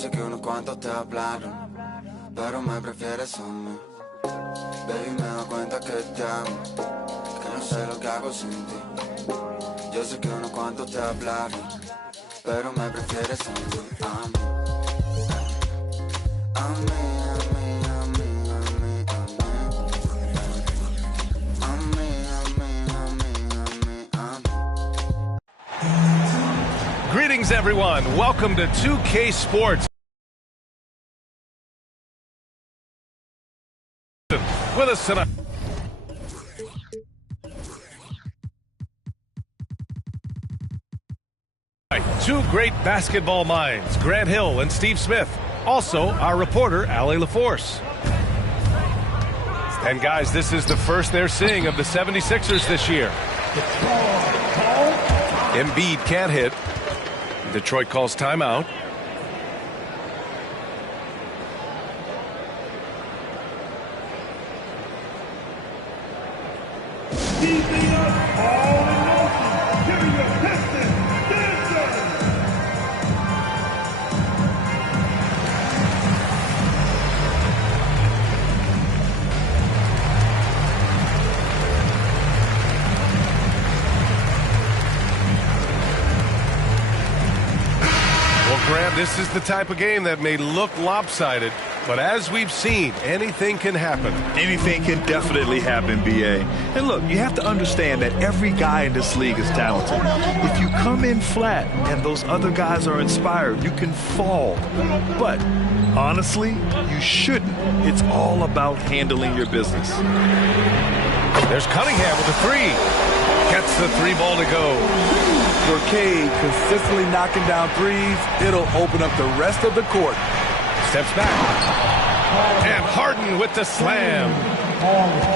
sé que unos cuantos te hablaron, pero me prefieres a mí. Baby, me doy cuenta que te amo, que no sé lo que hago sin ti. Yo sé que unos cuantos te hablaron, pero me prefieres a mí. A mí, a mí, a mí, a mí, a mí, a mí, a mí, a mí. Greetings, everyone. Welcome to 2K Sports. With us tonight. Two great basketball minds, Grant Hill and Steve Smith. Also, our reporter, Allie LaForce. And guys, this is the first they're seeing of the 76ers this year. Embiid can't hit. Detroit calls timeout. Graham, this is the type of game that may look lopsided, but as we've seen, anything can happen. Anything can definitely happen, B.A. And look, you have to understand that every guy in this league is talented. If you come in flat and those other guys are inspired, you can fall. But honestly, you shouldn't. It's all about handling your business. There's Cunningham with a three. Gets the three ball to go. For Cade, consistently knocking down threes, it'll open up the rest of the court. Steps back. And Harden with the slam.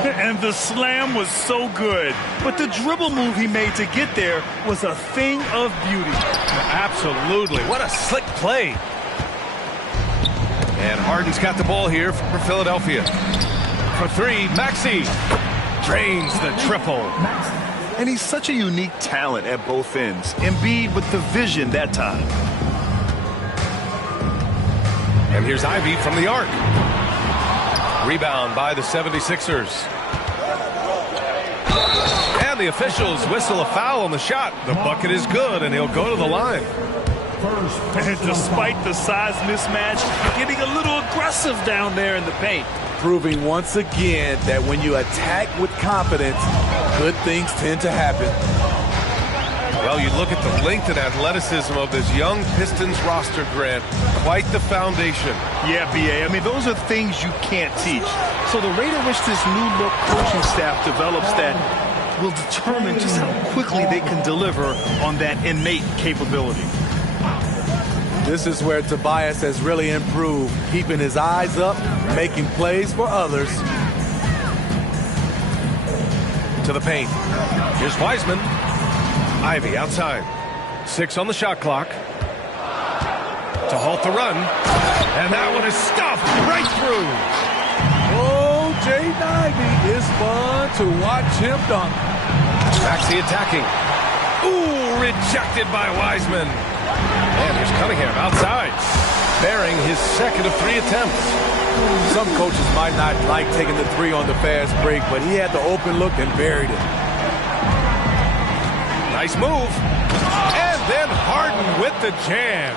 And the slam was so good. But the dribble move he made to get there was a thing of beauty. Absolutely. What a slick play. And Harden's got the ball here for Philadelphia. For three, Maxey drains the triple. And he's such a unique talent at both ends. Embiid with the vision that time. And here's Ivy from the arc. Rebound by the 76ers. And the officials whistle a foul on the shot. The bucket is good, and he'll go to the line. And despite the size mismatch, getting a little aggressive down there in the paint. Proving once again that when you attack with confidence, good things tend to happen. Well, you look at the length and athleticism of this young Pistons roster, Grant. Quite the foundation. Yeah, B.A. I mean, those are things you can't teach. So the rate at which this new look coaching staff develops that will determine just how quickly they can deliver on that innate capability. This is where Tobias has really improved, keeping his eyes up, making plays for others. To the paint. Here's Wiseman. Ivy outside. 6 on the shot clock. To halt the run. And that one is stuffed right through. Oh, Jaden Ivey is fun to watch him dunk. Maxey attacking. Ooh, rejected by Wiseman. And here's Cunningham outside, bearing his second of 3 attempts. Some coaches might not like taking the three on the fast break, but he had the open look and buried it. Nice move. And then Harden with the jam.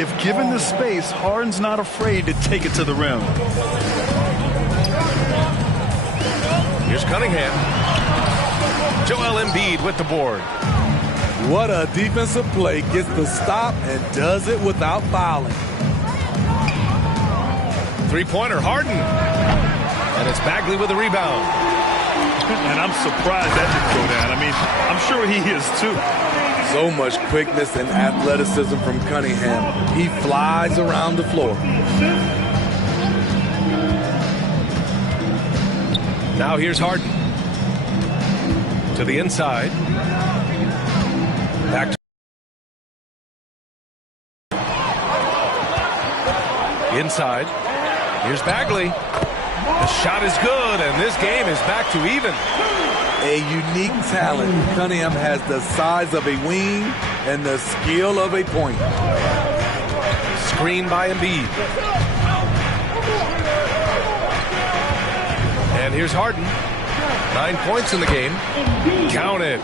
If given the space, Harden's not afraid to take it to the rim. Here's Cunningham. Joel Embiid with the board. What a defensive play. Gets the stop and does it without fouling. Three-pointer, Harden. And it's Bagley with a rebound. And I'm surprised that didn't go down. I mean, I'm sure he is too. So much quickness and athleticism from Cunningham. He flies around the floor. Now here's Harden. To the inside. Back to inside. Here's Bagley. The shot is good, and this game is back to even. A unique talent. Cunningham has the size of a wing and the skill of a point. Screen by Embiid. And here's Harden. 9 points in the game. Count it.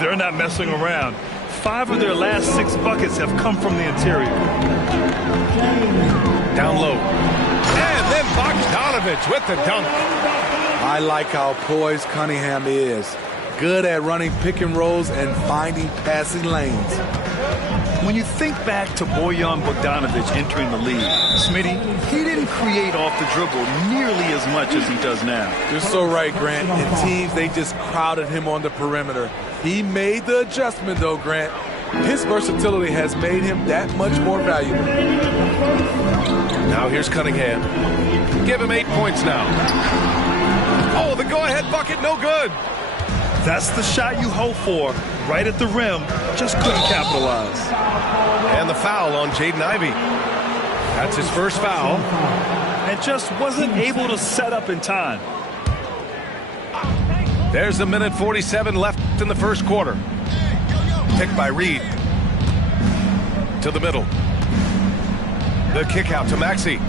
They're not messing around. 5 of their last 6 buckets have come from the interior. Down low. And then Bogdanovich with the dunk. I like how poised Cunningham is. Good at running pick and rolls and finding passing lanes. When you think back to Bojan Bogdanovic entering the league, Smitty, he didn't create off the dribble nearly as much as he does now. You're so right, Grant. In teams, they just crowded him on the perimeter. He made the adjustment, though, Grant. His versatility has made him that much more valuable. Now here's Cunningham. Give him 8 points now. Oh, the go-ahead bucket, no good. That's the shot you hope for, right at the rim. Just couldn't capitalize. And the foul on Jaden Ivey. That's his first foul. And just wasn't able to set up in time. There's a minute 47 left in the first quarter. Picked by Reed. To the middle. The kick out to Maxey.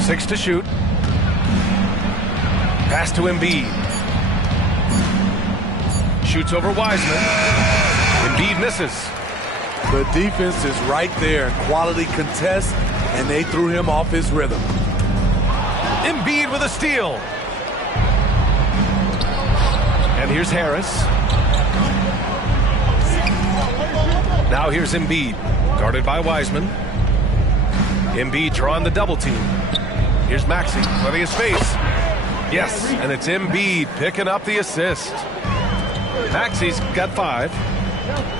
6 to shoot. Pass to Embiid. Shoots over Wiseman. Embiid misses. The defense is right there. Quality contest, and they threw him off his rhythm. Embiid with a steal. And here's Harris. Now here's Embiid, guarded by Wiseman. Embiid drawing the double team. Here's Maxey, plenty of space. Yes, and it's Embiid picking up the assist. Maxey's got 5.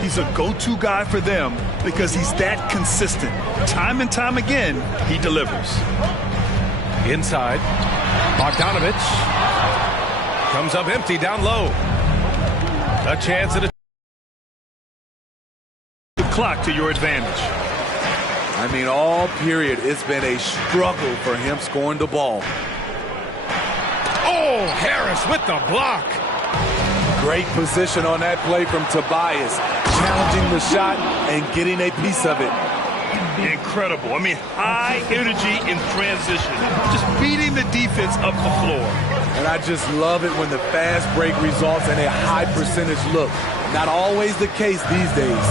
He's a go-to guy for them because he's that consistent. Time and time again, he delivers. Inside, Bogdanovich comes up empty down low. A chance at the clock to your advantage. I mean, all period, it's been a struggle for him scoring the ball. Oh, Harris with the block. Great position on that play from Tobias, challenging the shot and getting a piece of it. Incredible. I mean, high energy in transition, just beating the defense up the floor. And I just love it when the fast break results in a high percentage look. Not always the case these days.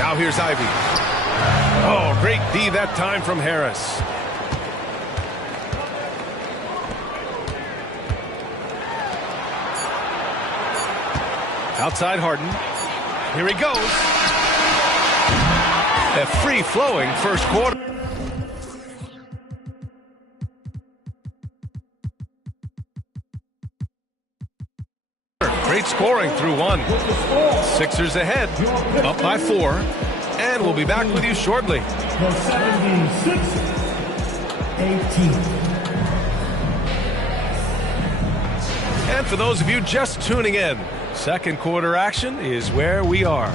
Now here's Ivey. Oh, great D that time from Harris. Outside Harden. Here he goes. A free-flowing first quarter. Great scoring through 1. Sixers ahead, up by 4. And we'll be back with you shortly. The 76 18. And for those of you just tuning in, second quarter action is where we are.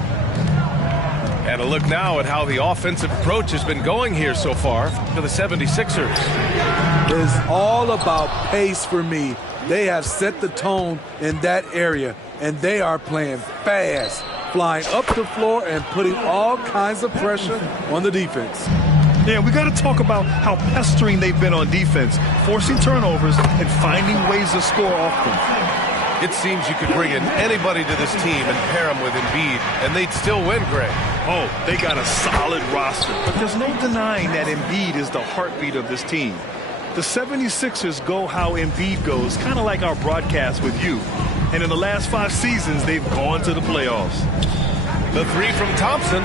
And a look now at how the offensive approach has been going here so far for the 76ers. It's all about pace for me. They have set the tone in that area, and they are playing fast, flying up the floor and putting all kinds of pressure on the defense. Yeah, we got to talk about how pestering they've been on defense, forcing turnovers and finding ways to score off them. It seems you could bring in anybody to this team and pair them with Embiid, and they'd still win, Greg. Oh, they got a solid roster, but there's no denying that Embiid is the heartbeat of this team. The 76ers go how Embiid goes, kind of like our broadcast with you. And in the last 5 seasons, they've gone to the playoffs. The 3 from Thompson.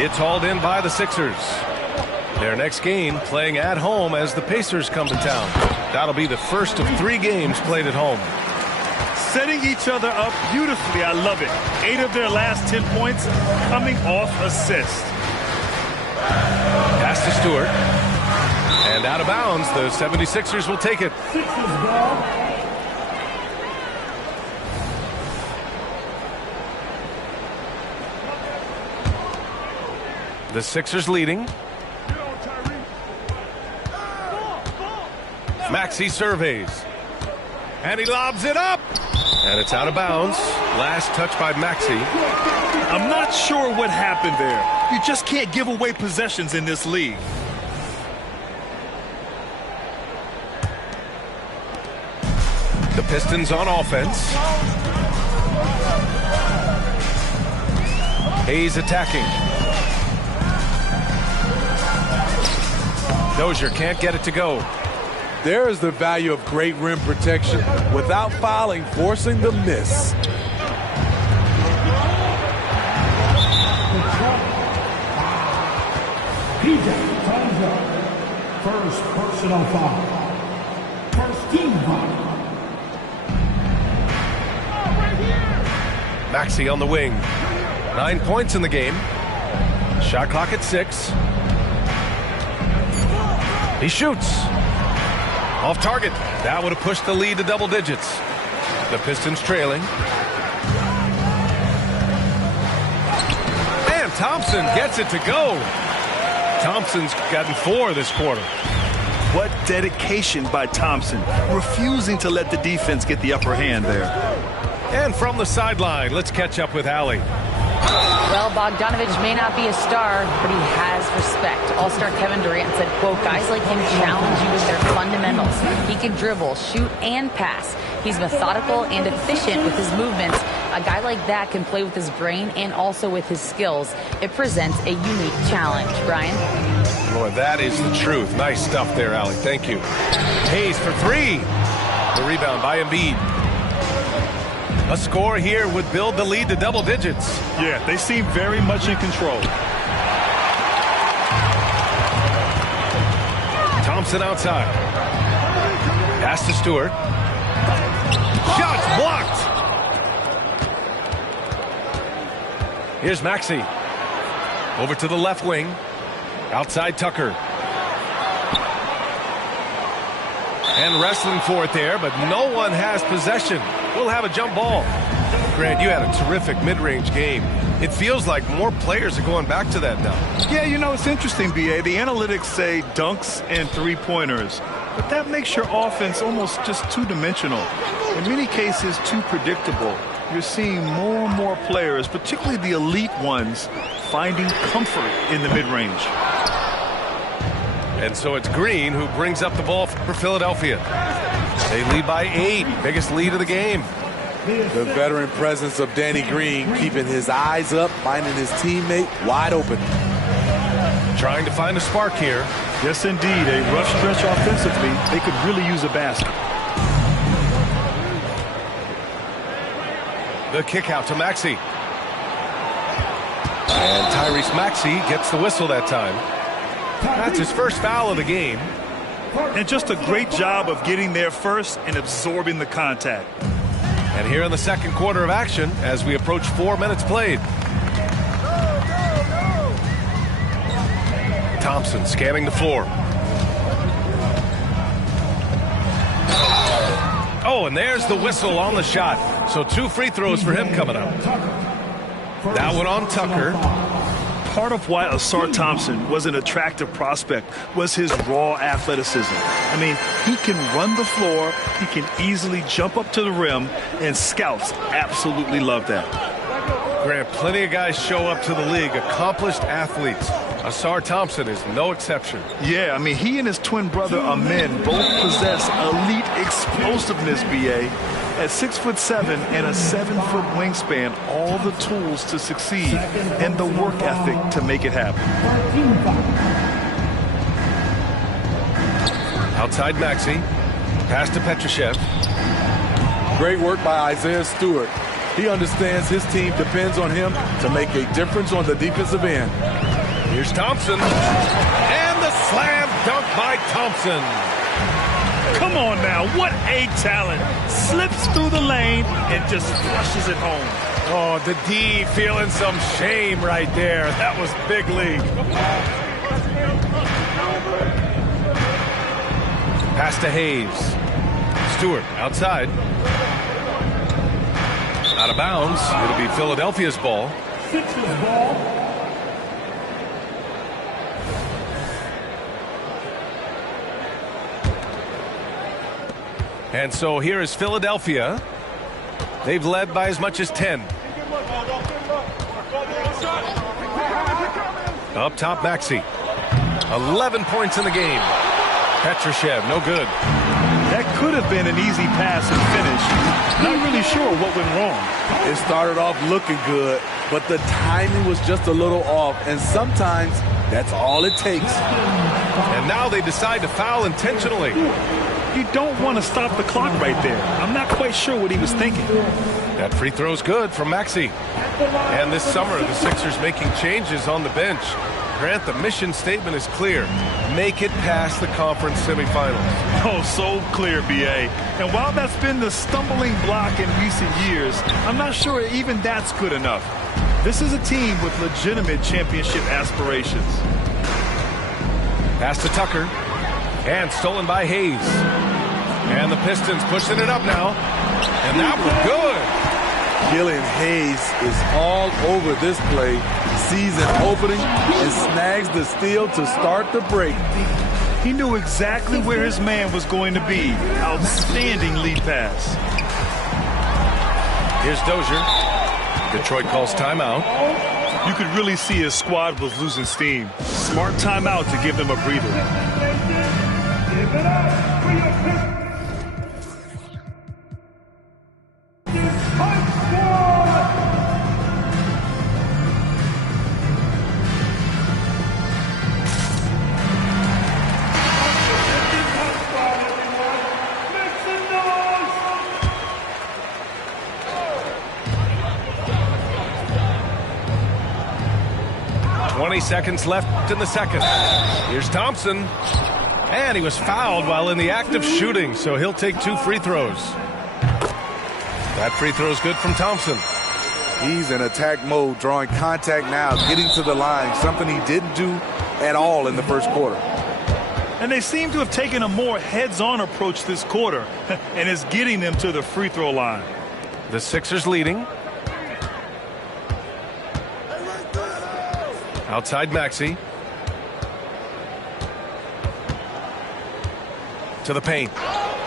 It's hauled in by the Sixers. Their next game playing at home as the Pacers come to town. That'll be the first of 3 games played at home. Setting each other up beautifully. I love it. 8 of their last 10 points coming off assists. Pass to Stewart. And out of bounds, the 76ers will take it. The Sixers leading. Maxey surveys. And he lobs it up. And it's out of bounds. Last touch by Maxey. I'm not sure what happened there. You just can't give away possessions in this league. The Pistons on offense. Hayes attacking. Dozier can't get it to go. There is the value of great rim protection without fouling, forcing the miss. PJ, time's up. First personal foul. First team foul. Maxey on the wing. 9 points in the game. Shot clock at 6. He shoots. Off target. That would have pushed the lead to double digits. The Pistons trailing. And Thompson gets it to go. Thompson's gotten 4 this quarter. What dedication by Thompson, refusing to let the defense get the upper hand there. And from the sideline, let's catch up with Allie. Well, Bogdanović may not be a star, but he has respect. All-star Kevin Durant said, quote, guys like him challenge you with their fundamentals. He can dribble, shoot, and pass. He's methodical and efficient with his movements. A guy like that can play with his brain and also with his skills. It presents a unique challenge. Brian? Boy, that is the truth. Nice stuff there, Allie. Thank you. Hayes for 3. The rebound by Embiid. A score here would build the lead to double digits. Yeah, they seem very much in control. Thompson outside. Pass to Stewart. Shots blocked. Here's Maxey. Over to the left wing. Outside Tucker. And wrestling for it there, but no one has possession. We'll have a jump ball. Grant, you had a terrific mid-range game. It feels like more players are going back to that now. Yeah, you know, it's interesting, B.A. The analytics say dunks and three-pointers, but that makes your offense almost just two-dimensional. In many cases, too predictable. You're seeing more and more players, particularly the elite ones, finding comfort in the mid-range. And so it's Green who brings up the ball for Philadelphia. They lead by 8, biggest lead of the game. The veteran presence of Danny Green keeping his eyes up, finding his teammate wide open. Trying to find a spark here. Yes, indeed. A rough stretch offensively. They could really use a basket. The kick out to Maxey. And Tyrese Maxey gets the whistle that time. That's his first foul of the game. And just a great job of getting there first and absorbing the contact. And here in the second quarter of action as we approach 4 minutes played. Thompson scanning the floor. Oh, and there's the whistle on the shot. So 2 free throws for him coming up. That one on Tucker. Part of why Ausar Thompson was an attractive prospect was his raw athleticism. I mean, he can run the floor, he can easily jump up to the rim, and scouts absolutely love that. Grant, plenty of guys show up to the league, accomplished athletes. Ausar Thompson is no exception. Yeah, I mean, he and his twin brother Amen both possess elite explosiveness, B.A. At 6'7" and a 7-foot wingspan, all the tools to succeed and the work ethic to make it happen. Outside Maxey. Pass to Petrushev. Great work by Isaiah Stewart. He understands his team depends on him to make a difference on the defensive end. Here's Thompson. And the slam dunk by Thompson. Come on now, what a talent. Slips through the lane and just flushes it home. Oh, the D feeling some shame right there. That was big league. Pass to Hayes. Stewart outside. Out of bounds. It'll be Philadelphia's ball. Sixers ball. And so here is Philadelphia. They've led by as much as 10. Up top, Maxey. 11 points in the game. Petrushev, no good. That could have been an easy pass and finish. Not really sure what went wrong. It started off looking good, but the timing was just a little off, and sometimes that's all it takes. And now they decide to foul intentionally. You don't want to stop the clock right there. I'm not quite sure what he was thinking. That free throw's good from Maxey. And this summer, the Sixers making changes on the bench. Grant, the mission statement is clear. Make it past the conference semifinals. Oh, so clear, B.A. And while that's been the stumbling block in recent years, I'm not sure even that's good enough. This is a team with legitimate championship aspirations. Pass to Tucker. And stolen by Hayes. And the Pistons pushing it up now. And that was good. Killian Hayes is all over this play. Sees an opening and snags the steal to start the break. He knew exactly where his man was going to be. Outstanding lead pass. Here's Dozier. Detroit calls timeout. You could really see his squad was losing steam. Smart timeout to give them a breather. Give it up for your Pistons. 20 seconds left in the second. Here's Thompson. And he was fouled while in the act of shooting, so he'll take 2 free throws. That free throw is good from Thompson. He's in attack mode, drawing contact now, getting to the line, something he didn't do at all in the first quarter. And they seem to have taken a more heads-on approach this quarter, and it's getting them to the free throw line. The Sixers leading. Outside Maxey. To the paint.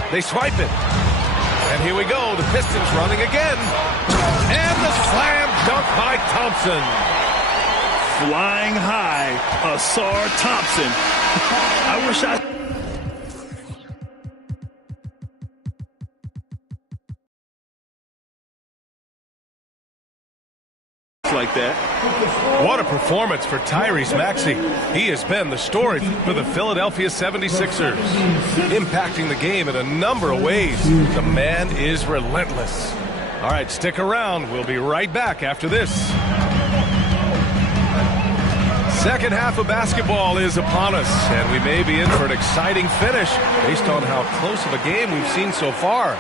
They swipe it. And here we go. The Pistons running again. And the slam dunk by Thompson. Flying high, Ausar Thompson. I wish I... like that. What a performance for Tyrese Maxey. He has been the story for the Philadelphia 76ers, impacting the game in a number of ways. The man is relentless. All right, stick around. We'll be right back after this. Second half of basketball is upon us, and we may be in for an exciting finish based on how close of a game we've seen so far.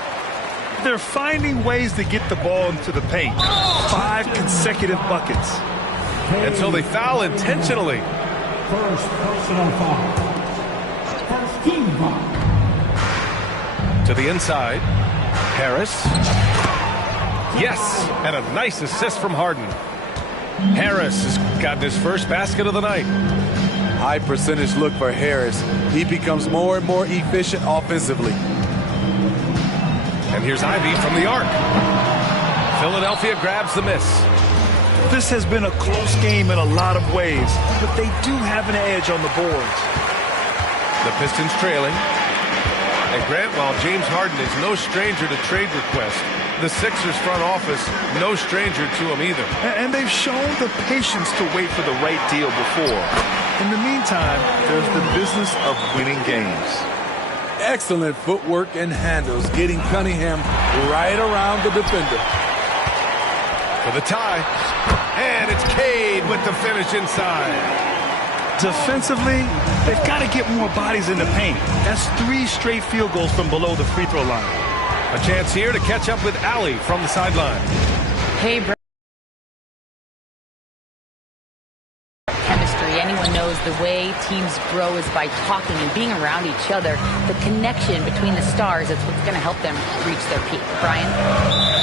They're finding ways to get the ball into the paint. 5 consecutive buckets. And so they foul intentionally. First personal foul. First team foul. To the inside. Harris. Yes, and a nice assist from Harden. Harris has gotten his first basket of the night. High percentage look for Harris. He becomes more and more efficient offensively. And here's Ivey from the arc. Philadelphia grabs the miss. This has been a close game in a lot of ways, but they do have an edge on the boards. The Pistons trailing. And Grant, while James Harden is no stranger to trade requests, the Sixers front office no stranger to him either. And they've shown the patience to wait for the right deal before. In the meantime, there's the business of winning games. Excellent footwork and handles, getting Cunningham right around the defender. For the tie. And it's Cade with the finish inside. Defensively, they've got to get more bodies in the paint. That's 3 straight field goals from below the free throw line. A chance here to catch up with Ali from the sideline. Hey, chemistry. Anyone knows the way teams grow is by talking and being around each other. The connection between the stars is what's going to help them reach their peak. Brian?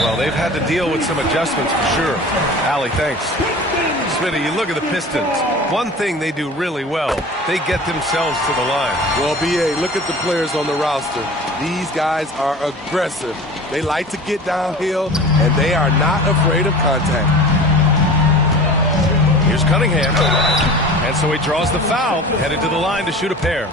Well, they've had to deal with some adjustments for sure. Ali, thanks. Smitty, you look at the Pistons. One thing they do really well, they get themselves to the line. Well, B.A., look at the players on the roster. These guys are aggressive. They like to get downhill, and they are not afraid of contact. Here's Cunningham. And so he draws the foul, headed to the line to shoot a pair.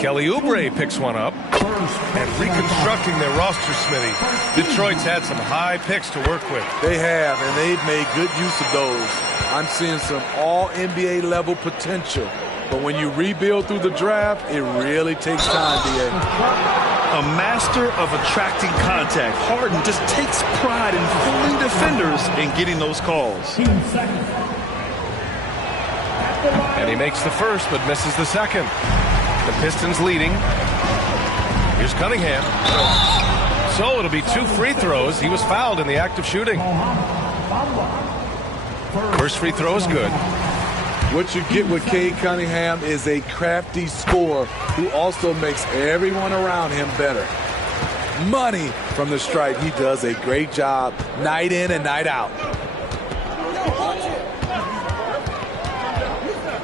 Kelly Oubre picks one up. And reconstructing their roster, Smitty, Detroit's had some high picks to work with. They have, and they've made good use of those. I'm seeing some all-NBA level potential. But when you rebuild through the draft, it really takes time, B.A. A master of attracting contact, Harden just takes pride in fooling defenders and getting those calls. And he makes the first, but misses the second. The Pistons leading. Here's Cunningham. So it'll be 2 free throws. He was fouled in the act of shooting. First free throw is good. What you get with Cade Cunningham is a crafty scorer who also makes everyone around him better. Money from the stripe. He does a great job night in and night out.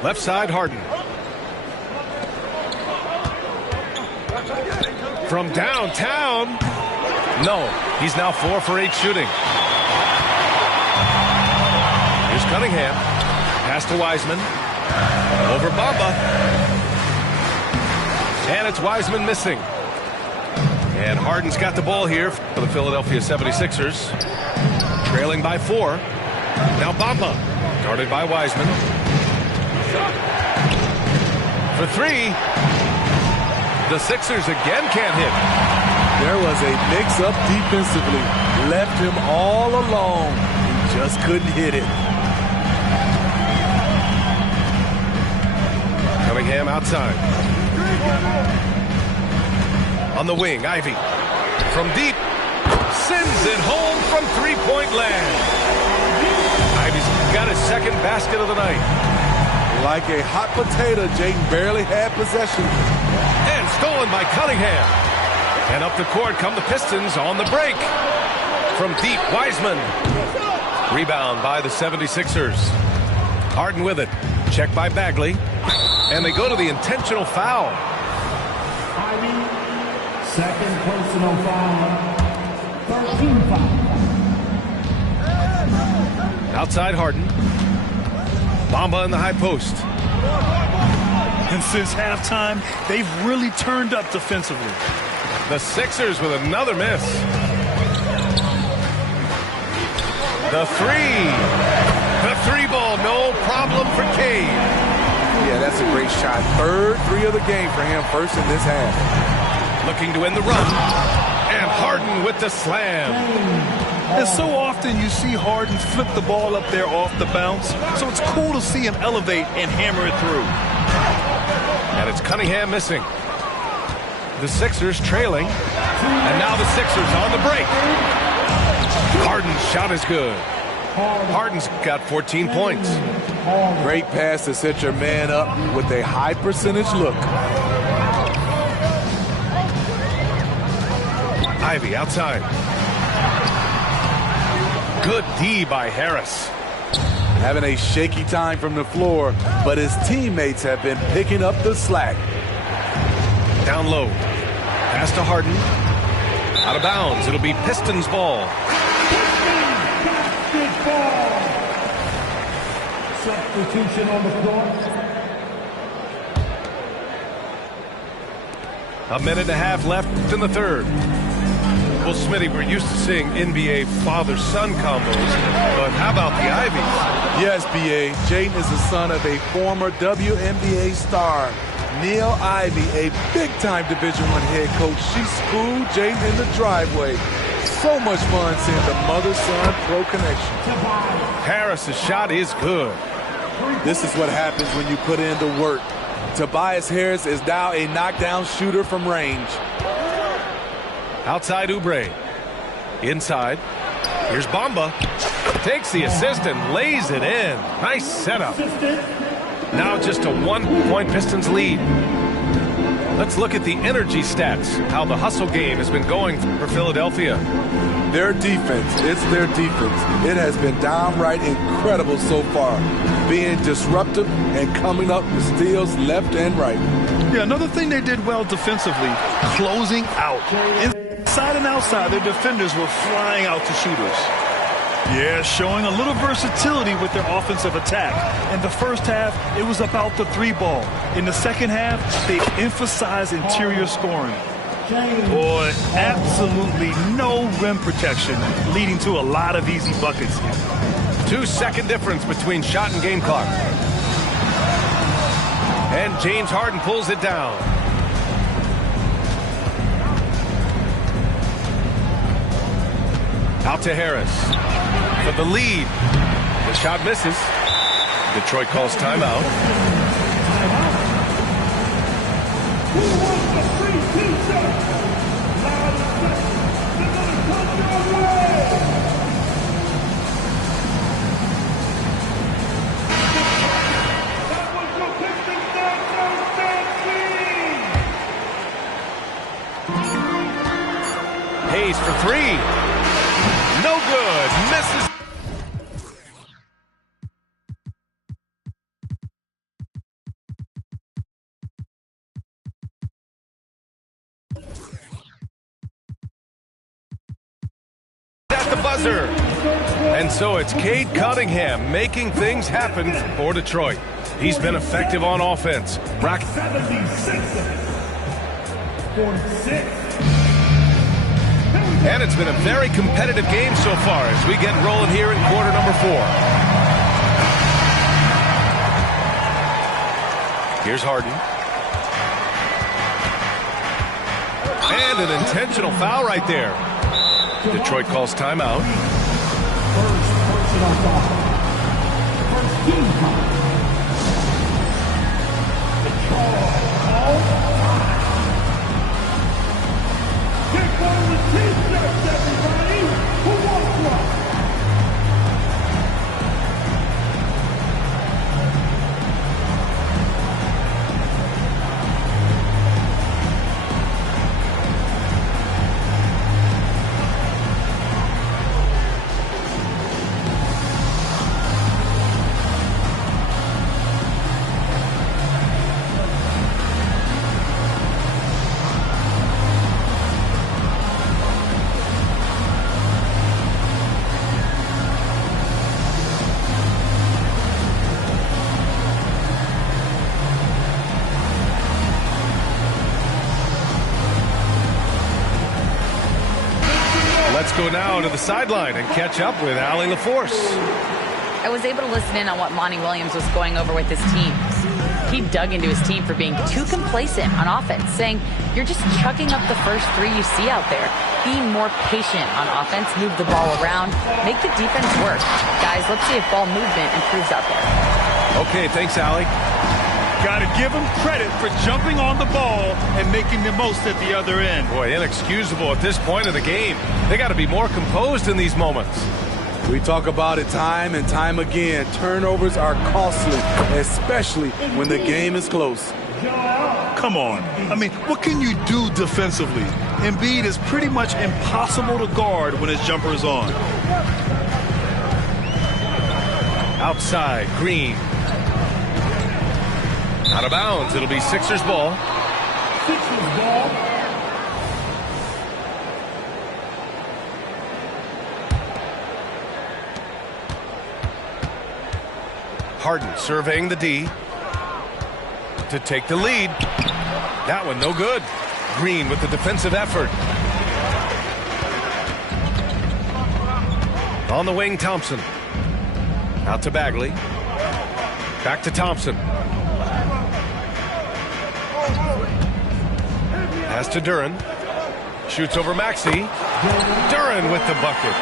Left side, Harden. From downtown. No, he's now 4 for 8 shooting. Here's Cunningham. Pass to Wiseman. Over Bamba. And it's Wiseman missing. And Harden's got the ball here for the Philadelphia 76ers. Trailing by 4. Now Bamba. Guarded by Wiseman. For 3. The Sixers again can't hit. There was a mix-up defensively. Left him all alone. He just couldn't hit it. Cunningham outside. On the wing, Ivy. From deep. Sends it home from three-point land. Ivy's got his second basket of the night. Like a hot potato, Jayden barely had possession. And stolen by Cunningham. And up the court come the Pistons on the break. From deep, Wiseman. Rebound by the 76ers. Harden with it. Checked by Bagley. And they go to the intentional foul. Second personal foul. 13 foul. Outside Harden. Bamba in the high post. And since halftime, they've really turned up defensively. The Sixers with another miss. The three ball, no problem for Cade. Yeah, that's a great shot. Third 3 of the game for him, first in this half. Looking to end the run. And Harden with the slam. And so often you see Harden flip the ball up there off the bounce. So it's cool to see him elevate and hammer it through. And it's Cunningham missing. The Sixers trailing. And now the Sixers on the break. Harden's shot is good. Harden's got 14 points. Great pass to set your man up with a high percentage look. Ivy outside. Good D by Harris. Having a shaky time from the floor, but his teammates have been picking up the slack. Down low. Pass to Harden. Out of bounds. It'll be Pistons ball. Substitution on the floor. A minute and a half left in the third. Well, Smitty, we're used to seeing NBA father-son combos, but how about the Ivies? Yes, B.A. Jayden is the son of a former WNBA star, Neil Ivy, a big-time Division I head coach. She schooled Jayden in the driveway. So much fun seeing the mother-son pro connection. Harris's shot is good. This is what happens when you put in the work. Tobias Harris is now a knockdown shooter from range. Outside Oubre. Inside. Here's Bamba. Takes the assist and lays it in. Nice setup. Now just a 1-point Pistons lead. Let's look at the energy stats. How the hustle game has been going for Philadelphia. Their defense, it's their defense. It has been downright incredible so far. Being disruptive and coming up with steals left and right. Yeah, another thing they did well defensively, closing out. Inside and outside, their defenders were flying out to shooters. Yeah, showing a little versatility with their offensive attack. In the first half, it was about the three ball. In the second half, they emphasized interior scoring. Boy, absolutely no rim protection, leading to a lot of easy buckets. 2-second difference between shot and game clock. And James Harden pulls it down. Out to Harris for the lead. The shot misses. Detroit calls timeout. Hayes for three. No good. Misses. At the buzzer. And so it's Cade Cunningham making things happen for Detroit. He's been effective on offense. 46. And it's been a very competitive game so far as we get rolling here in quarter number 4. Here's Harden. And an intentional foul right there. Detroit calls timeout. First personal foul. First team foul. Here comes the T-shirts, everybody. Who wants one? Let's go now to the sideline and catch up with Allie LaForce. I was able to listen in on what Monty Williams was going over with his team. He dug into his team for being too complacent on offense, saying, you're just chucking up the first three you see out there. Be more patient on offense, move the ball around, make the defense work. Guys, let's see if ball movement improves out there. Okay, thanks, Allie. Got to give them credit for jumping on the ball and making the most at the other end. Boy, inexcusable at this point of the game. They got to be more composed in these moments. We talk about it time and time again. Turnovers are costly, especially when the game is close. Come on. I mean, what can you do defensively? Embiid is pretty much impossible to guard when his jumper is on. Outside, Green. Out of bounds. It'll be Sixers ball. Sixers ball. Harden surveying the D to take the lead. That one no good. Green with the defensive effort. On the wing, Thompson. Out to Bagley. Back to Thompson. Pass to Duren. Shoots over Maxey. Duren with the bucket.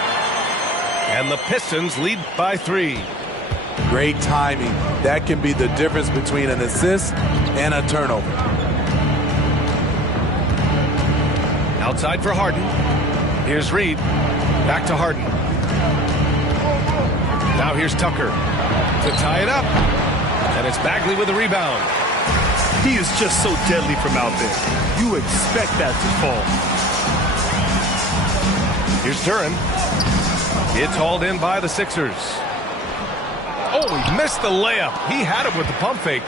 And the Pistons lead by 3. Great timing. That can be the difference between an assist and a turnover. Outside for Harden. Here's Reed. Back to Harden. Now here's Tucker to tie it up. And it's Bagley with the rebound. He is just so deadly from out there. You expect that to fall. Here's Duren. It's hauled in by the Sixers. Oh, he missed the layup. He had it with the pump fake.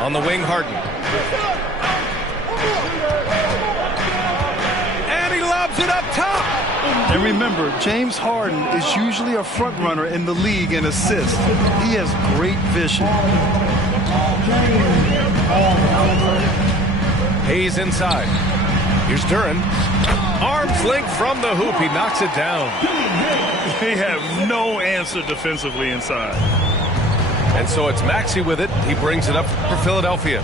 On the wing, Harden. And he lobs it up top. And remember, James Harden is usually a front runner in the league in assists. He has great vision. Hayes inside. Here's Duren. Arms length from the hoop. He knocks it down. They have no answer defensively inside. And so it's Maxey with it. He brings it up for Philadelphia.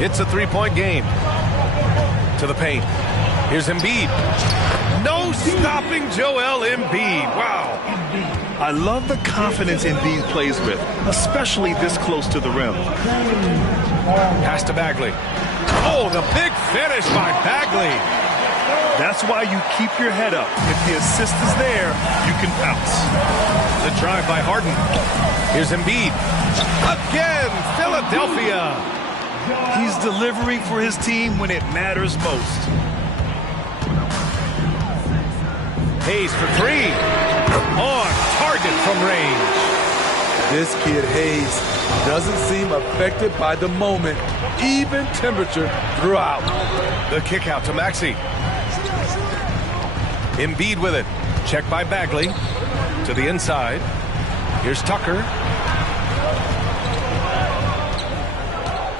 It's a three-point game. To the paint. Here's Embiid. No stopping Joel Embiid. Wow. I love the confidence Embiid plays with, especially this close to the rim. Pass to Bagley. Oh, the big finish by Bagley. That's why you keep your head up. If the assist is there, you can bounce. The drive by Harden. Here's Embiid. Again, Philadelphia. He's delivering for his team when it matters most. Hayes for three. On target from range. This kid Hayes doesn't seem affected by the moment, even temperature throughout. The kick out to Maxey. Embiid with it. Check by Bagley. To the inside. Here's Tucker.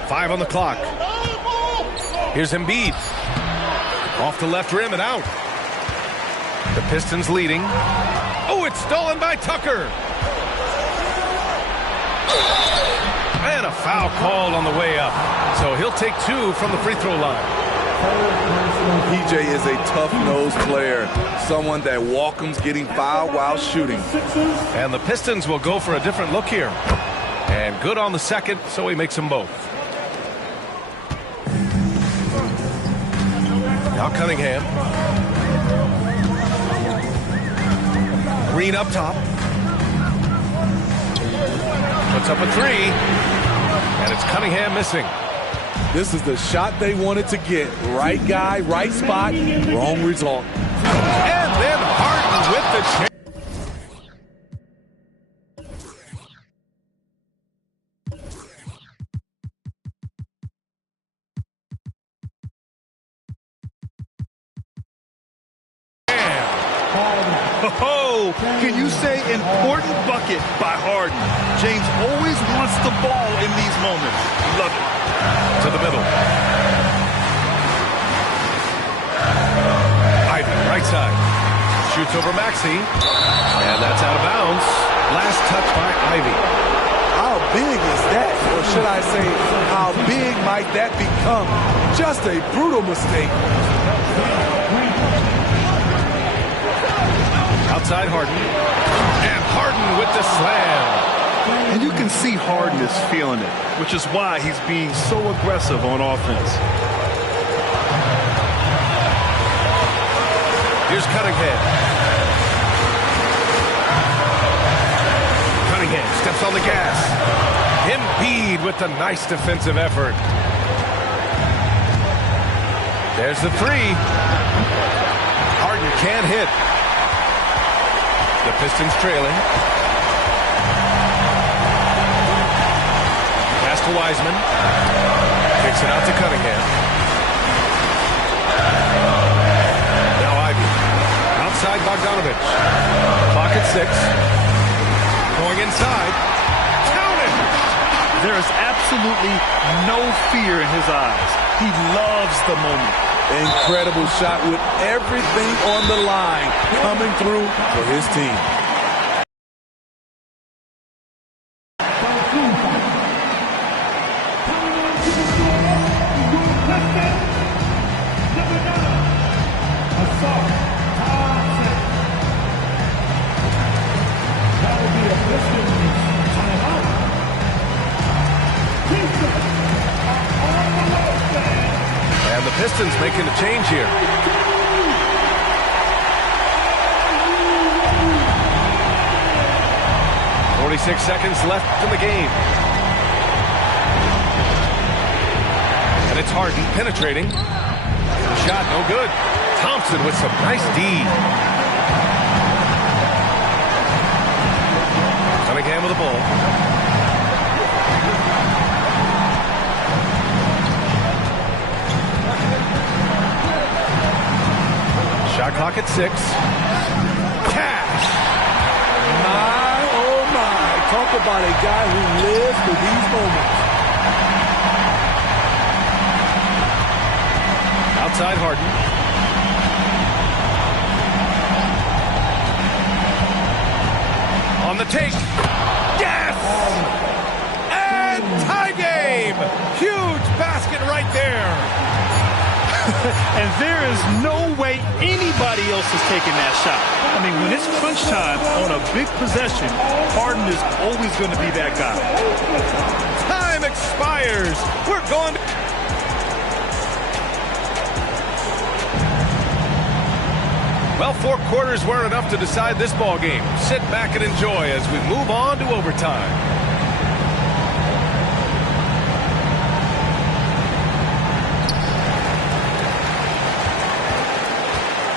5 on the clock. Here's Embiid. Off the left rim and out. The Pistons leading. Oh, it's stolen by Tucker. And a foul called on the way up. So he'll take 2 from the free throw line. PJ is a tough-nosed player, someone that welcomes getting fouled while shooting. And the Pistons will go for a different look here. And good on the second, so he makes them both. Now Cunningham. Green up top. Puts up a three. And it's Cunningham missing. This is the shot they wanted to get. Right guy, right spot, wrong result. And then Harden with the chance. Oh, can you say important bucket by Harden? James always wants the ball in these moments. Love it. To the middle. Ivy, right side. Shoots over Maxey. And that's out of bounds. Last touch by Ivy. How big is that? Or should I say, how big might that become? Just a brutal mistake. Outside Harden. And Harden with the slam. And you can see Harden is feeling it, which is why he's being so aggressive on offense. Here's Cunningham. Cunningham steps on the gas. Embiid with the nice defensive effort. There's the three. Harden can't hit. The Pistons trailing. Pass to Wiseman. Kicks it out to Cunningham. Now Ivy. Outside Bogdanovich. Clock at 6. Going inside. Count it! There is absolutely no fear in his eyes. He loves the moment. Incredible shot with everything on the line coming through for his team. And the Pistons making a change here. .46 seconds left in the game. And it's Harden penetrating. Shot no good. Thompson with some nice D. Cunningham with the ball. Clock at 6. Cash. My, oh my. Talk about a guy who lives for these moments. Outside Harden. On the take. Yes! And tie game! Huge basket right there. And there is no way anybody else is taking that shot. I mean, when it's crunch time on a big possession, Harden is always going to be that guy. Time expires. We're going to... Well, 4 quarters weren't enough to decide this ball game. Sit back and enjoy as we move on to overtime.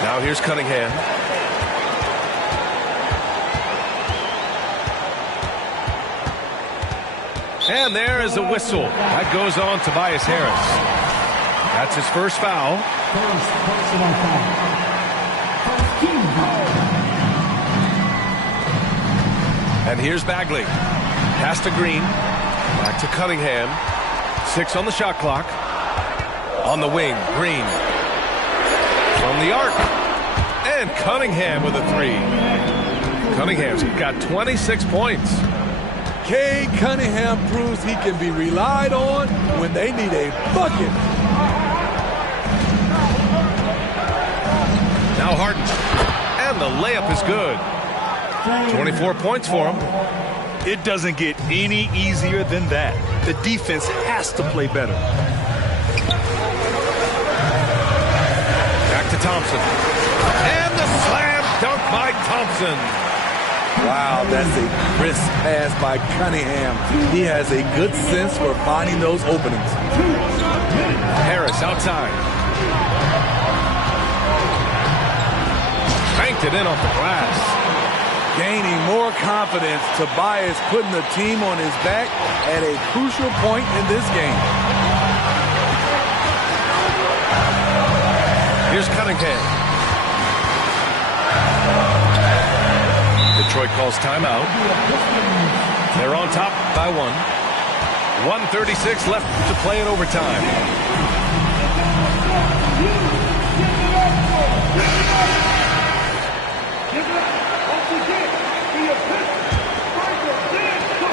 Now here's Cunningham. And there is a whistle. That goes on Tobias Harris. That's his first foul. First personal foul. First team foul. And here's Bagley. Pass to Green. Back to Cunningham. 6 on the shot clock. On the wing, Green. From the arc. And Cunningham with a 3. Cunningham's got 26 points. Cade Cunningham proves he can be relied on when they need a bucket. Now Harden. And the layup is good. 24 points for him. It doesn't get any easier than that. The defense has to play better. Back to Thompson. And the slam dunk by Thompson. Wow, that's a crisp pass by Cunningham. He has a good sense for finding those openings. Harris outside. Banked it in off the glass. Gaining more confidence, Tobias putting the team on his back at a crucial point in this game. Here's Cunningham. Detroit calls timeout. They're on top by 1. 1:36 left to play in overtime.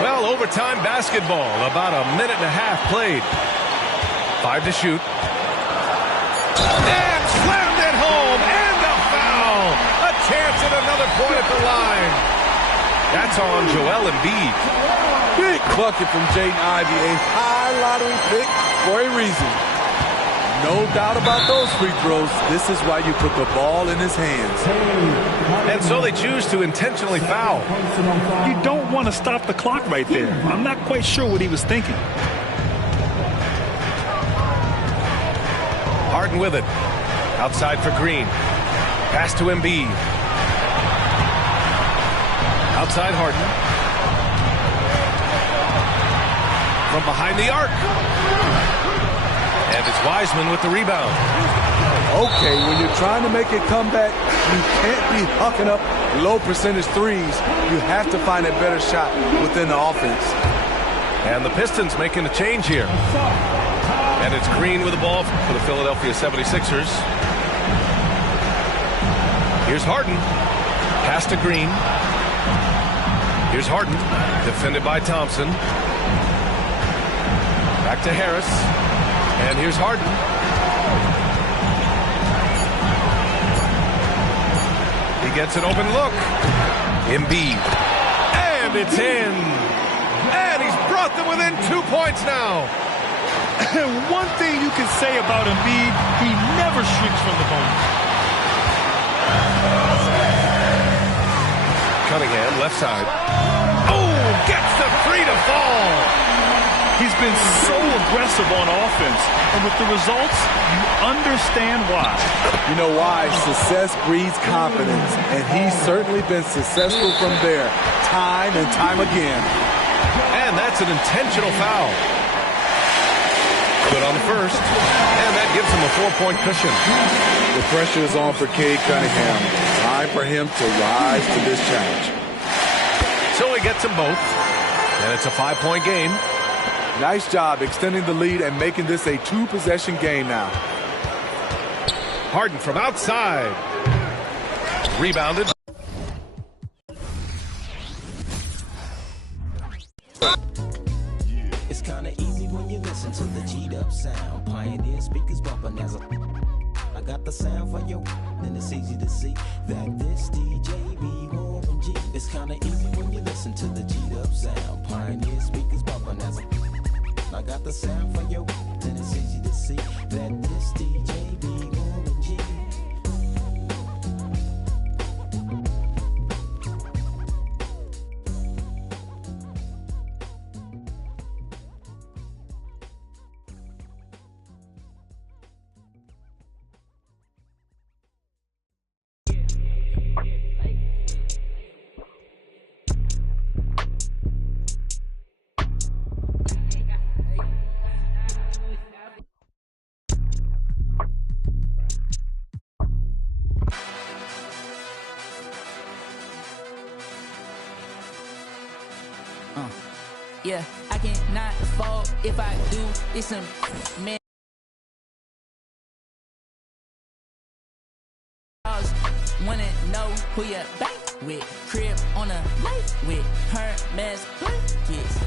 Well, overtime basketball. About a minute and a half played. 5 to shoot. And slammed it home. And a foul. A chance at another point at the line. That's on Joel Embiid. Big bucket from Jaden Ivey. A high lottery pick for a reason. No doubt about those free throws. This is why you put the ball in his hands. And so they choose to intentionally foul. You don't want to stop the clock right there. I'm not quite sure what he was thinking. Harden with it. Outside for Green. Pass to Embiid. Outside Harden. From behind the arc. And it's Wiseman with the rebound. Okay, when you're trying to make a comeback, you can't be hucking up low percentage threes. You have to find a better shot within the offense. And the Pistons making a change here. And it's Green with the ball for the Philadelphia 76ers. Here's Harden. Pass to Green. Here's Harden. Defended by Thompson. Back to Harris. And here's Harden. He gets an open look. Embiid. And it's in. And he's brought them within 2 points now. One thing you can say about Embiid, he never shrinks from the moment. Cunningham, left side. Oh, gets the 3 to fall. He's been so aggressive on offense, and with the results, you understand why. You know why? Success breeds confidence, and he's certainly been successful from there, time and time again. And that's an intentional foul. good on the first, and that gives him a 4-point cushion. The pressure is on for Cade Cunningham. Time for him to rise to this challenge. So he gets them both, and it's a 5-point game. Nice job extending the lead and making this a 2-possession game now. Harden from outside. Rebounded. It's kinda easy when you listen to the G'd-up sound. Pioneer speakers bumping as I got the sound for you, and it's easy to see that this DJ be Warren G. It's kinda easy when you listen to the G'd-up sound. Pioneer speakers bumping as I got the sound for you, and it's easy to see that this DJ be Warren G. Yeah, I cannot fall if I do. It's some man. Wanna know who you bank with? Crib on a lake with Hermes blankets.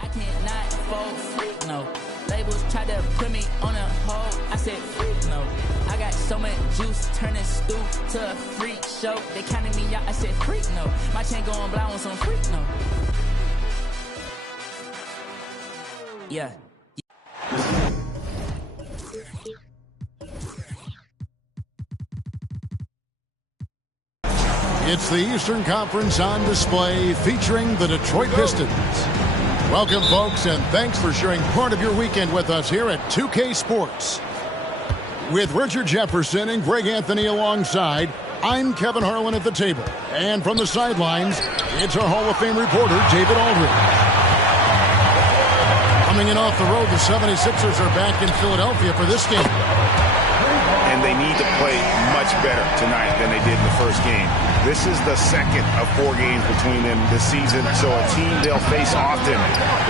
I cannot fold freak no. Labels try to put me on a hold. I said freak no. I got so much juice, turning stew to a freak show. They counted me out. I said freak no. My chain going blind on some freak no. Yeah. It's the Eastern Conference on display featuring the Detroit Pistons. Welcome, folks, and thanks for sharing part of your weekend with us here at 2K Sports. With Richard Jefferson and Greg Anthony alongside, I'm Kevin Harlan at the table. And from the sidelines, it's our Hall of Fame reporter, David Aldridge. Coming in off the road, the 76ers are back in Philadelphia for this game. And they need to play much better tonight than they did in the first game. This is the second of 4 games between them this season, so a team they'll face often.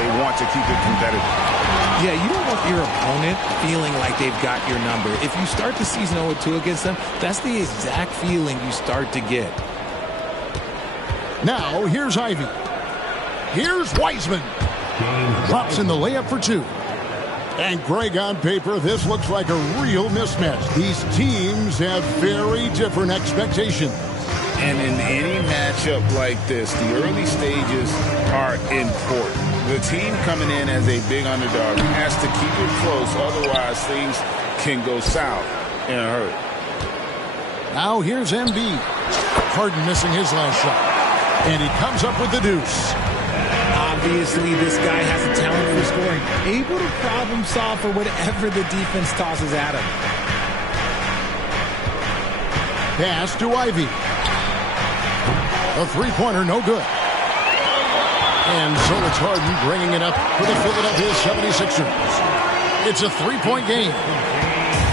They want to keep it competitive. Yeah, you don't want your opponent feeling like they've got your number. If you start the season 0-2 against them, that's the exact feeling you start to get. Now, here's Ivy. Here's Wiseman. Drops in the layup for 2. And Greg, on paper, this looks like a real mismatch. These teams have very different expectations. And in any matchup like this, the early stages are important. The team coming in as a big underdog has to keep it close, otherwise things can go south in a hurry. Now here's Embiid. Harden missing his last shot. And he comes up with the deuce. Obviously, this guy has a talent for scoring, able to problem solve for whatever the defense tosses at him. Pass to Ivy. A three-pointer, no good. And so it's Harden bringing it up for the Philadelphia 76ers. It's a 3-point game.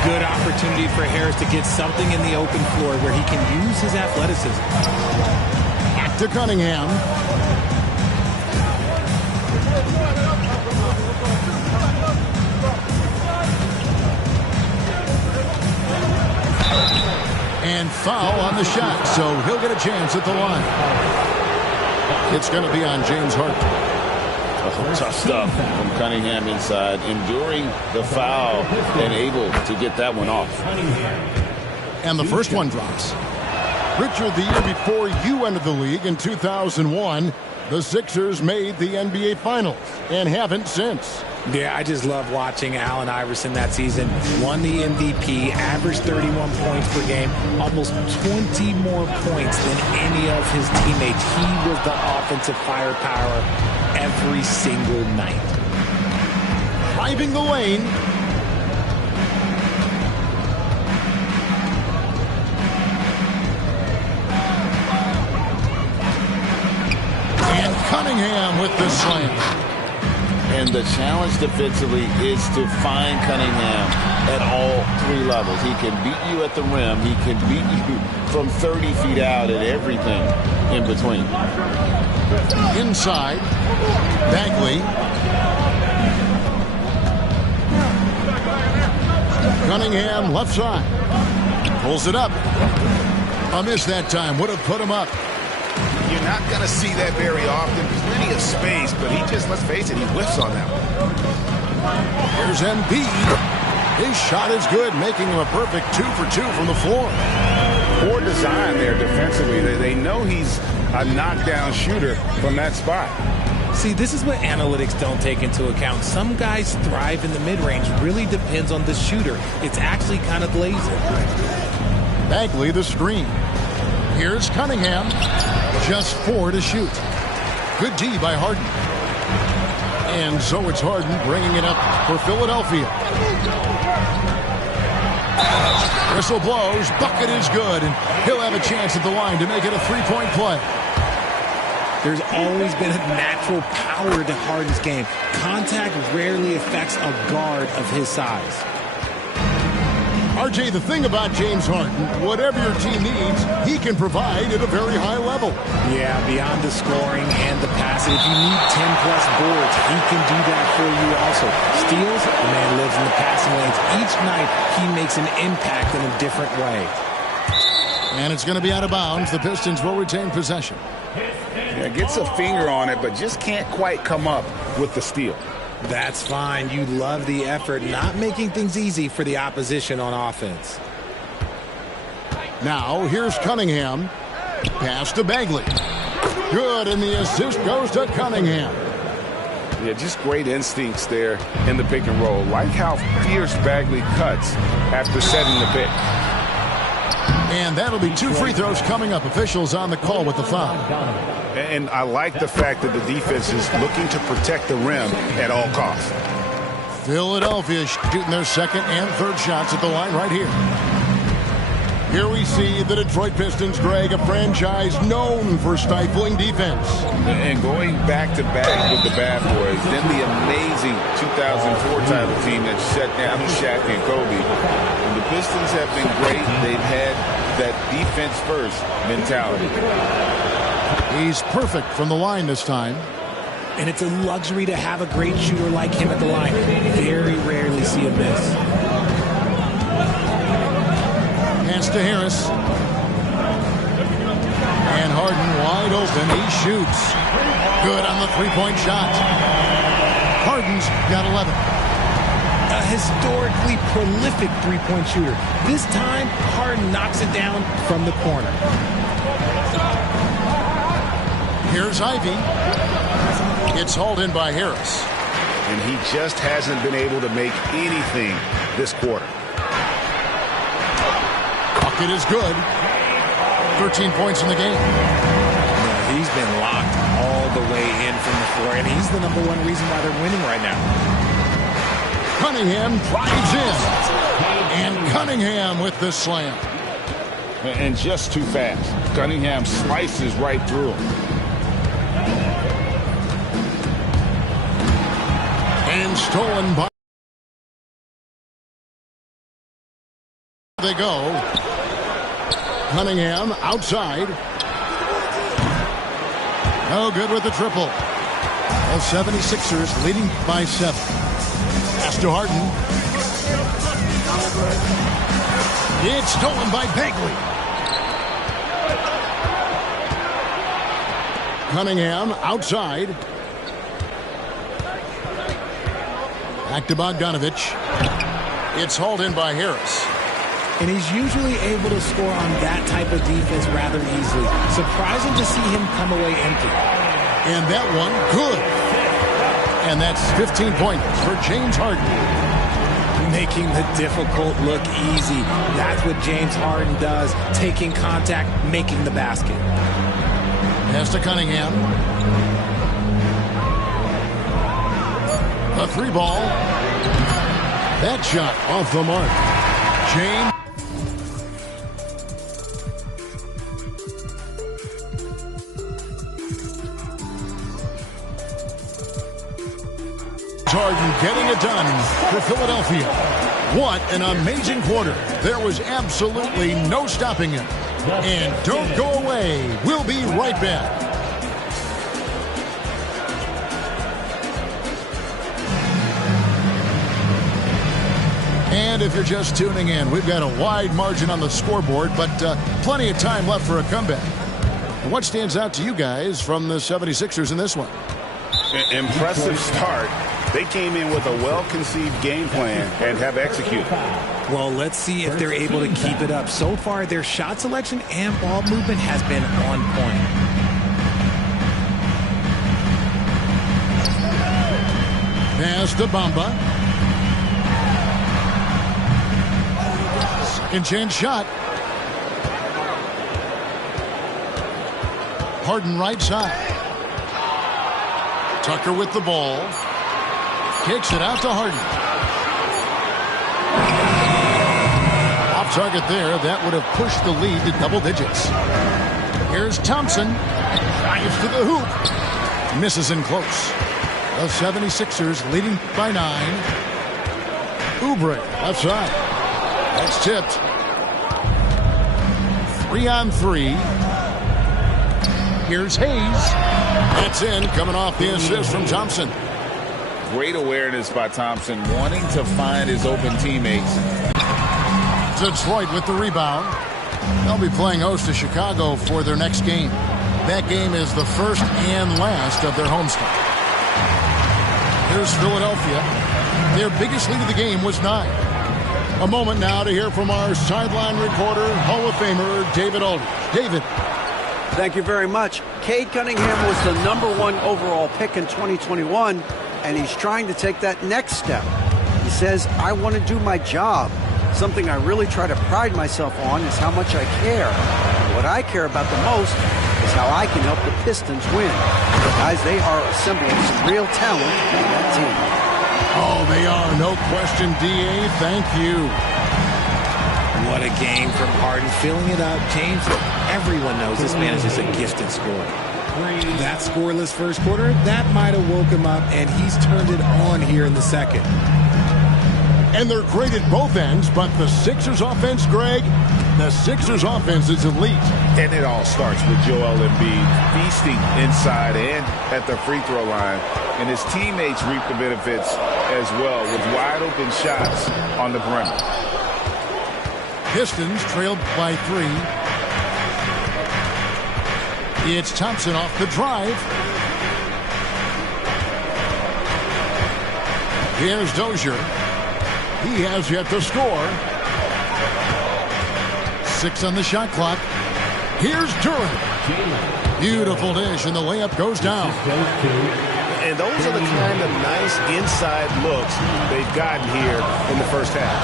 Good opportunity for Harris to get something in the open floor where he can use his athleticism. Back to Cunningham. And foul on the shot, so he'll get a chance at the line. It's going to be on James Harden. Oh, tough stuff from Cunningham inside, enduring the foul and able to get that one off. And the first one drops. Richard, the year before you entered the league in 2001, the Sixers made the NBA Finals and haven't since. Yeah, I just love watching Allen Iverson that season. Won the MVP, averaged 31 points per game, almost 20 more points than any of his teammates. He was the offensive firepower every single night. Driving the lane. And Cunningham with the slam. And the challenge defensively is to find Cunningham at all three levels. He can beat you at the rim. He can beat you from 30 feet out at everything in between. Inside, Bagley. Cunningham left side. Pulls it up. A miss that time. Would have put him up. You're not going to see that very often. Plenty of space, but he just, let's face it, he whiffs on that one. Here's Embiid. His shot is good, making him a perfect 2 for 2 from the floor. Poor design there defensively. They know he's a knockdown shooter from that spot. See, this is what analytics don't take into account. Some guys thrive in the mid-range. Really depends on the shooter. It's actually kind of lazy. Bagley the screen. Here's Cunningham. Just 4 to shoot. Good D by Harden. And so it's Harden bringing it up for Philadelphia. Whistle blows. Bucket is good. And he'll have a chance at the line to make it a 3-point play. There's always been a natural power to Harden's game. Contact rarely affects a guard of his size. RJ, the thing about James Harden, whatever your team needs, he can provide at a very high level. Yeah, beyond the scoring and the passing. If you need 10-plus boards, he can do that for you also. Steals, the man lives in the passing lanes. Each night, he makes an impact in a different way. And it's going to be out of bounds. The Pistons will retain possession. Yeah, gets a finger on it, but just can't quite come up with the steal. That's fine. You love the effort, not making things easy for the opposition on offense. Now, here's Cunningham. Pass to Bagley. Good, and the assist goes to Cunningham. Yeah, just great instincts there in the pick and roll. Like how fierce Bagley cuts after setting the pick. And that'll be 2 free throws coming up. Officials on the call with the foul. And I like the fact that the defense is looking to protect the rim at all costs. Philadelphia shooting their second and third shots at the line right here. Here we see the Detroit Pistons, Greg, a franchise known for stifling defense. And going back-to-back with the Bad Boys, then the amazing 2004 title team that shut down Shaq and Kobe. And the Pistons have been great. They've had that defense-first mentality. He's perfect from the line this time. And it's a luxury to have a great shooter like him at the line. Very rarely see a miss. Pass to Harris. And Harden wide open. He shoots. Good on the three-point shot. Harden's got 11. A historically prolific three-point shooter. This time, Harden knocks it down from the corner. Here's Ivy. It's hauled in by Harris. And he just hasn't been able to make anything this quarter. Bucket is good. 13 points in the game. Yeah, he's been locked all the way in from the floor, and he's the #1 reason why they're winning right now. Cunningham drives in. And Cunningham with the slam. And just too fast. Cunningham slices right through him. And stolen by. They go. Cunningham outside. No good with the triple. The 76ers leading by 7. Pass to Harden. It's stolen by Bagley. Cunningham outside. Back to Bogdanovich. It's hauled in by Harris. And he's usually able to score on that type of defense rather easily. Surprising to see him come away empty. And that one, good. And that's 15 points for James Harden. Making the difficult look easy. That's what James Harden does. Taking contact, making the basket. Pass to Cunningham. A 3-ball. That shot off the mark. James. Harden getting it done for Philadelphia. What an amazing quarter. There was absolutely no stopping him. And don't go away. We'll be right back. And if you're just tuning in, we've got a wide margin on the scoreboard, but plenty of time left for a comeback. And what stands out to you guys from the 76ers in this one? Impressive start. They came in with a well-conceived game plan and have executed. Well, let's see if they're able to keep it up. So far, their shot selection and ball movement has been on point. Pass to Bamba. Second chance shot. Harden right side. Tucker with the ball. Kicks it out to Harden. Off target there. That would have pushed the lead to double digits. Here's Thompson. Drives to the hoop. Misses in close. The 76ers leading by 9. Oubre left side. That's tipped. 3-on-3. Here's Hayes. That's in, coming off the assist from Thompson. Great awareness by Thompson, wanting to find his open teammates. Detroit with the rebound. They'll be playing host to Chicago for their next game. That game is the first and last of their homestand. Here's Philadelphia. Their biggest lead of the game was 9. A moment now to hear from our sideline reporter, Hall of Famer David Aldridge. David. Thank you very much. Cade Cunningham was the #1 overall pick in 2021, and he's trying to take that next step. He says, I want to do my job. Something I really try to pride myself on is how much I care. What I care about the most is how I can help the Pistons win. Guys, they are assembling some real talent on that team. Oh, they are. No question, D.A. Thank you. What a game from Harden, filling it up. James, everyone knows this man is just a gifted scorer. That scoreless first quarter, that might have woke him up, and he's turned it on here in the second. And they're great at both ends, but the Sixers offense, Greg, the Sixers offense is elite. And it all starts with Joel Embiid feasting inside and at the free throw line. And his teammates reap the benefits as well with wide open shots on the perimeter. Pistons trailed by 3. It's Thompson off the drive. Here's Dozier. He has yet to score. 6 on the shot clock. Here's Durant. Beautiful dish, and the layup goes down. And those are the kind of nice inside looks they've gotten here in the first half.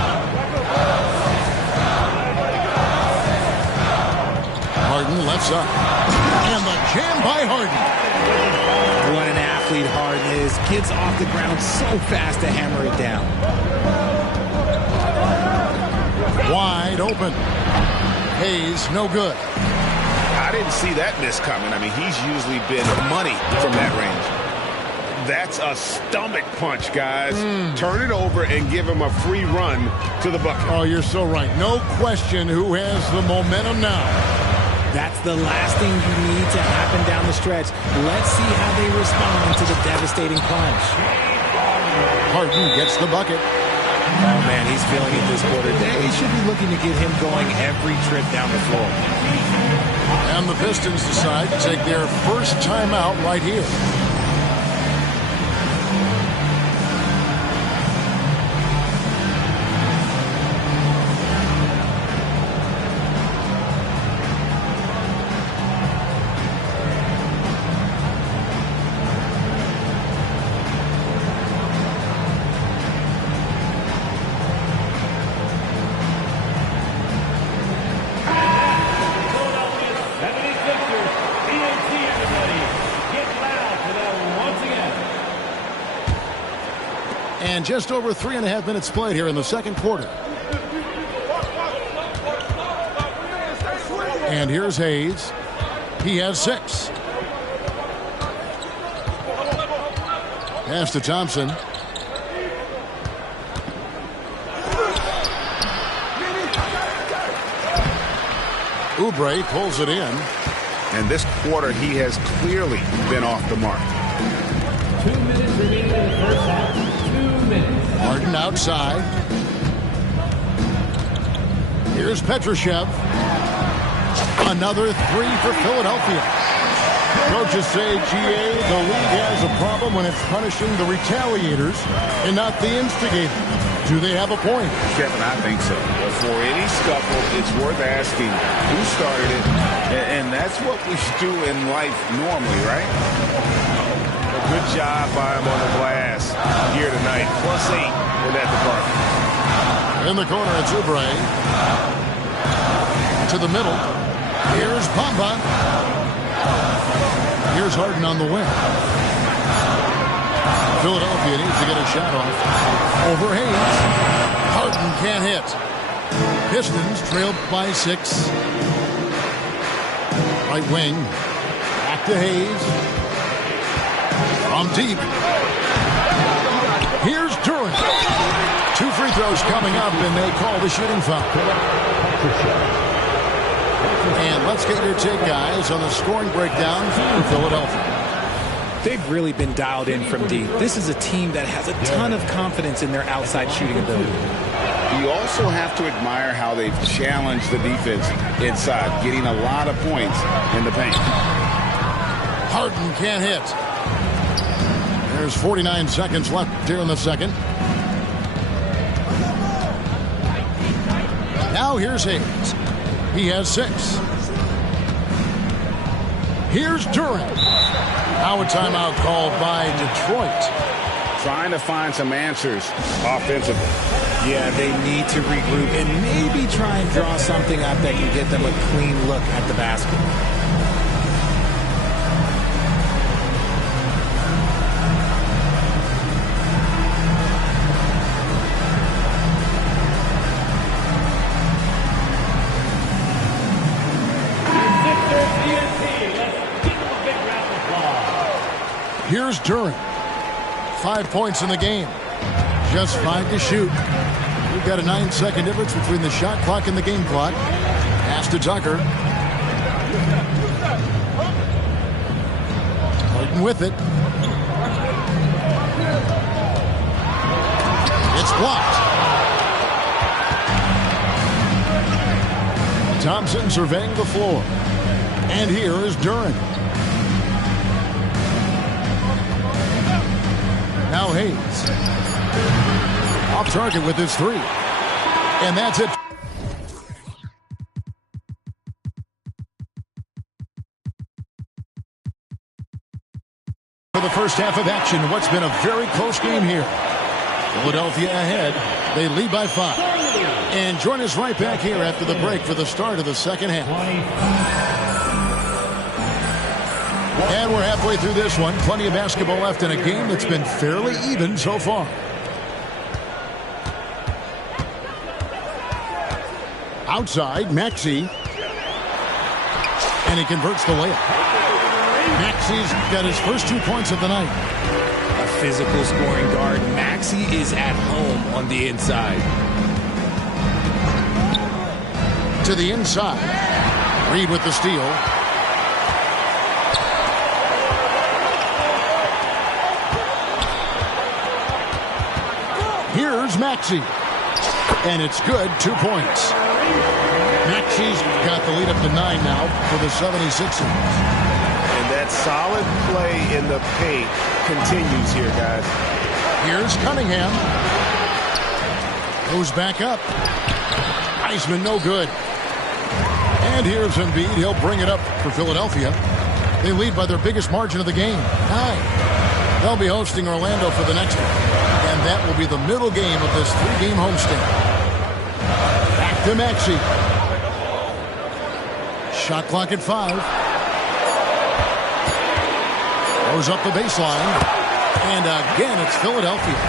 Harden left side. And the jam by Harden. What an athlete Harden is. Gets off the ground so fast to hammer it down. Wide open. Hayes, no good. I didn't see that miss coming. I mean, he's usually been money from that range. That's a stomach punch, guys. Turn it over and give him a free run to the bucket. Oh, you're so right. No question who has the momentum now. That's the last thing you need to happen down the stretch. Let's see how they respond to the devastating punch. Harden gets the bucket. Oh, man, he's feeling it this quarter. They should be looking to get him going every trip down the floor. And the Pistons decide to take their first timeout right here. And just over 3.5 minutes played here in the second quarter. And here's Hayes. He has 6. Pass to Thompson. Oubre pulls it in. And this quarter, he has clearly been off the mark. 2 minutes remaining in the first half. 2 minutes. Harden outside. Here's Petrushev. Another three for Philadelphia. Coaches say, GA, the league has a problem when it's punishing the retaliators and not the instigators. Do they have a point? Kevin, I think so. But for any scuffle, it's worth asking who started it. And that's what we should do in life normally, right? A good job by him on the glass here tonight. +8 in that department. In the corner, it's Oubre. To the middle. Here's Bamba. Here's Harden on the wing. Philadelphia needs to get a shot off. Over Hayes. Harden can't hit. Pistons trailed by 6. Right wing. Back to Hayes. From deep. Here's Durant. 2 free throws coming up, and they call the shooting foul. And let's get your take, guys, on the scoring breakdown for Philadelphia. They've really been dialed in from deep. This is a team that has a ton of confidence in their outside shooting ability. You also have to admire how they've challenged the defense inside, getting a lot of points in the paint. Harden can't hit. There's 49 seconds left here in the second. Now here's Hayes. He has 6. Here's Durant. Now a timeout called by Detroit. Trying to find some answers offensively. Yeah, they need to regroup and maybe try and draw something up that can get them a clean look at the basket. Here's Durant. 5 points in the game. Just 5 to shoot. We've got a 9-second difference between the shot clock and the game clock. Pass to Tucker. Harden with it. It's blocked. Thompson surveying the floor. And here is Durant. Now Hayes. Off target with his 3. And that's it. For the first half of action, what's been a very close game here. Philadelphia ahead. They lead by 5. And join us right back here after the break for the start of the second half. And we're halfway through this one. Plenty of basketball left in a game that's been fairly even so far. Outside, Maxey. And he converts the layup. Maxey's got his first 2 points of the night. A physical scoring guard. Maxey is at home on the inside. To the inside. Reed with the steal. Here's Maxey. And it's good. 2 points. Maxey's got the lead up to 9 now for the 76ers. And that solid play in the paint continues here, guys. Here's Cunningham. Goes back up. Wiseman no good. And here's Embiid. He'll bring it up for Philadelphia. They lead by their biggest margin of the game, 9. They'll be hosting Orlando for the next one. And that will be the middle game of this 3-game homestand. Back to Maxey. Shot clock at 5. Goes up the baseline. And again, it's Philadelphia.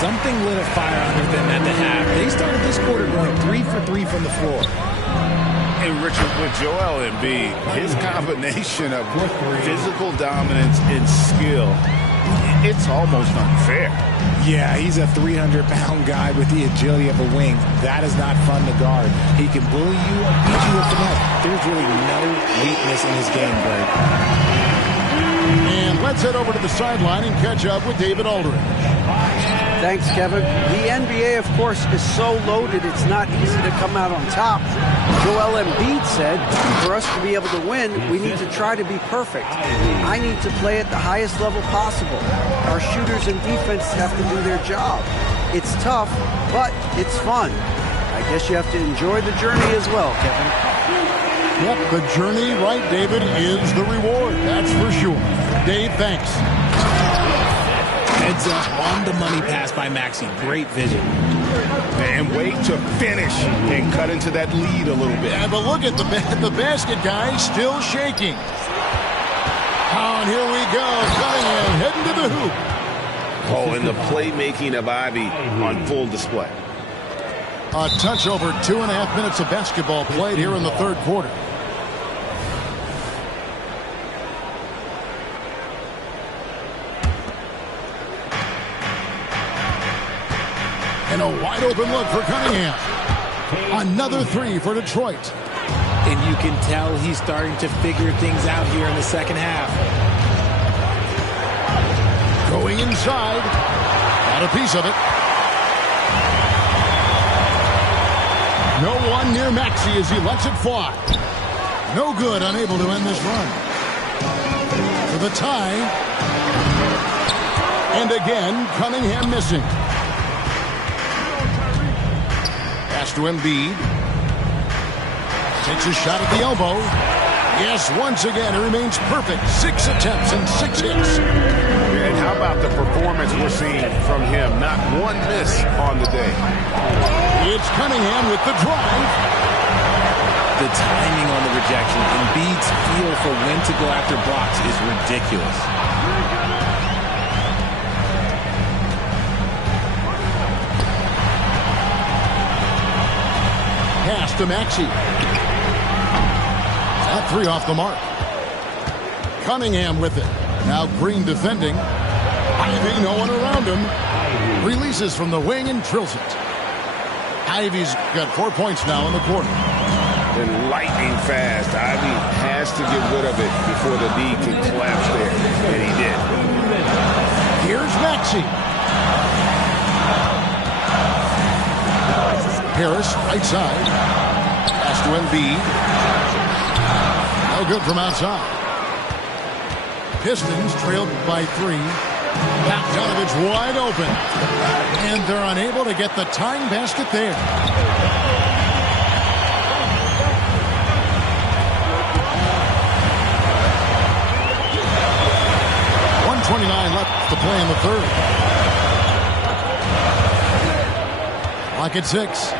Something lit a fire under them at the half. They started this quarter going 3 for 3 from the floor. And Richard, with Joel Embiid, his combination of physical dominance and skill It's almost unfair. Yeah, he's a 300-pound guy with the agility of a wing. That is not fun to guard. He can bully you or beat you with finesse. There's really no weakness in his game, Greg. And let's head over to the sideline and catch up with David Aldridge. Thanks, Kevin. The NBA, of course, is so loaded it's not easy to come out on top. Joel Embiid said, for us to be able to win, we need to try to be perfect. I need to play at the highest level possible. Our shooters and defense have to do their job. It's tough, but it's fun. I guess you have to enjoy the journey as well, Kevin. Yep, the journey, right, David, is the reward. That's for sure. Dave, thanks. Heads up on the money pass by Maxey. Great vision. And wait to finish and cut into that lead a little bit. Yeah, but look at the basket guy still shaking. Oh, and here we go. Cunningham heading to the hoop. Oh, and the playmaking of Ivy on full display. A touch over 2.5 minutes of basketball played here in the third quarter. And a wide open look for Cunningham. Another three for Detroit. And you can tell he's starting to figure things out here in the second half. Going inside. Got a piece of it. No one near Maxey as he lets it fly. No good, unable to end this run. For the tie. And again, Cunningham missing. Pass to Embiid. Takes a shot at the elbow. Yes, once again, it remains perfect. 6 attempts and 6 hits. And how about the performance we're seeing from him? Not one miss on the day. It's Cunningham with the drive. The timing on the rejection, Embiid's feel for when to go after blocks is ridiculous. Pass to Maxey. That three off the mark. Cunningham with it. Now Green defending. Ivy, no one around him. Releases from the wing and drills it. Ivy's got 4 points now in the quarter. And lightning fast. Ivy has to get rid of it before the D can collapse there. And he did. Here's Maxey. Harris, right side. Pass to Embiid. No good from outside. Pistons trailed by 3. Bogdanovich wide open. And they're unable to get the tying basket there. .129 left to play in the third. Clock at 6.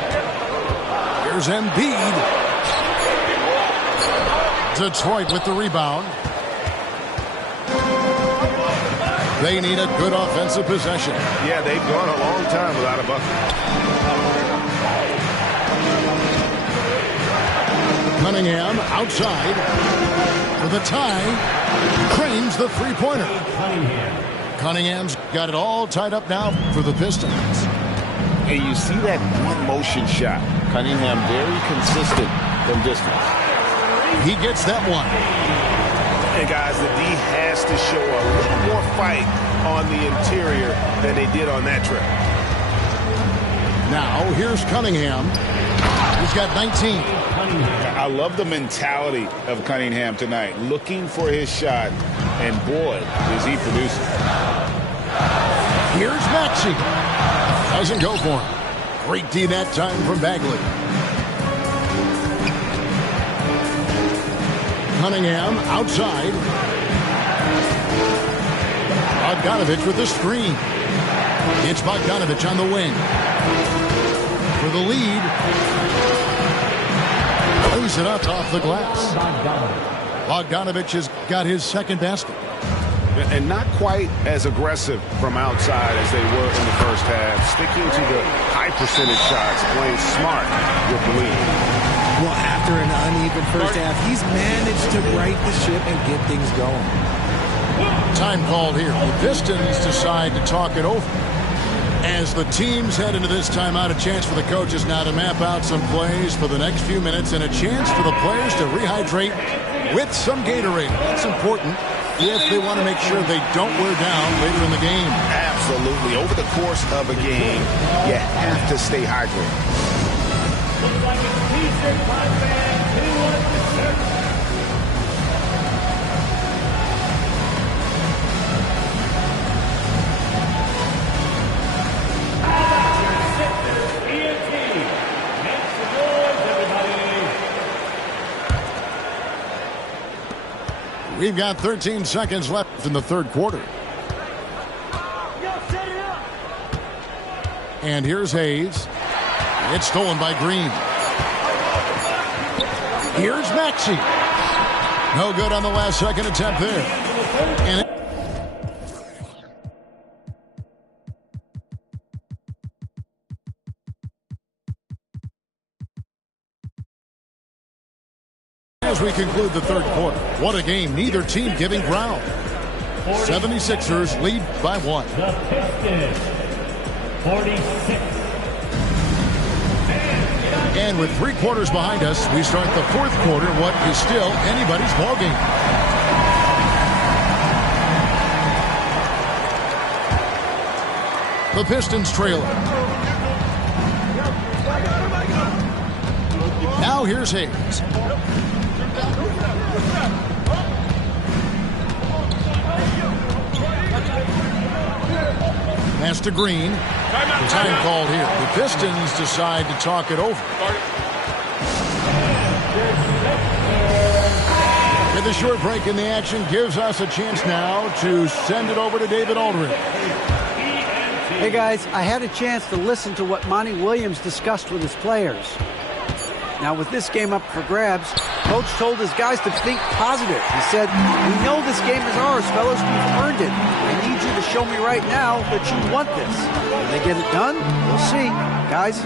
Here's Embiid. Detroit with the rebound. They need a good offensive possession. Yeah, they've gone a long time without a bucket. Cunningham outside for the tie. Cranes the three-pointer. Cunningham's got it all tied up now for the Pistons. And you see that one motion shot. Cunningham very consistent from distance. He gets that one. And guys, the D has to show a little more fight on the interior than they did on that trip. Now, here's Cunningham. He's got 19. I love the mentality of Cunningham tonight, looking for his shot, and boy, is he producing. Here's Maxey. Doesn't go for him. Great D that time from Bagley. Cunningham outside. Bogdanovich with the screen. It's Bogdanovich on the wing. For the lead. Lays it up off the glass. Bogdanovich has got his second basket. And not quite as aggressive from outside as they were in the first half. Sticking to the high percentage shots, playing smart with the lead. Well, after an uneven first half, he's managed to right the ship and get things going. Time called here. The Pistons decide to talk it over. As the teams head into this timeout, a chance for the coaches now to map out some plays for the next few minutes and a chance for the players to rehydrate with some Gatorade. That's important if they want to make sure they don't wear down later in the game. Absolutely. Over the course of a game, you have to stay hydrated. Looks like it's T-shirt time band 2-1 to We've got 13 seconds left in the third quarter. And here's Hayes. It's stolen by Green. Here's Maxey. No good on the last second attempt there. And as we conclude the third quarter, what a game. Neither team giving ground. 76ers lead by 1. The Pistons, 46. And with 3 quarters behind us, we start the fourth quarter, what is still anybody's ballgame. The Pistons trailing. Now here's Hayes. Pass to Green. Time called here. The Pistons decide to talk it over. With a short break in the action, gives us a chance now to send it over to David Aldridge. Hey guys, I had a chance to listen to what Monty Williams discussed with his players. Now with this game up for grabs, Coach told his guys to think positive. He said, "We know this game is ours, fellas. We've earned it. I need you to show me right now that you want this." Will they get it done? We'll see. Guys.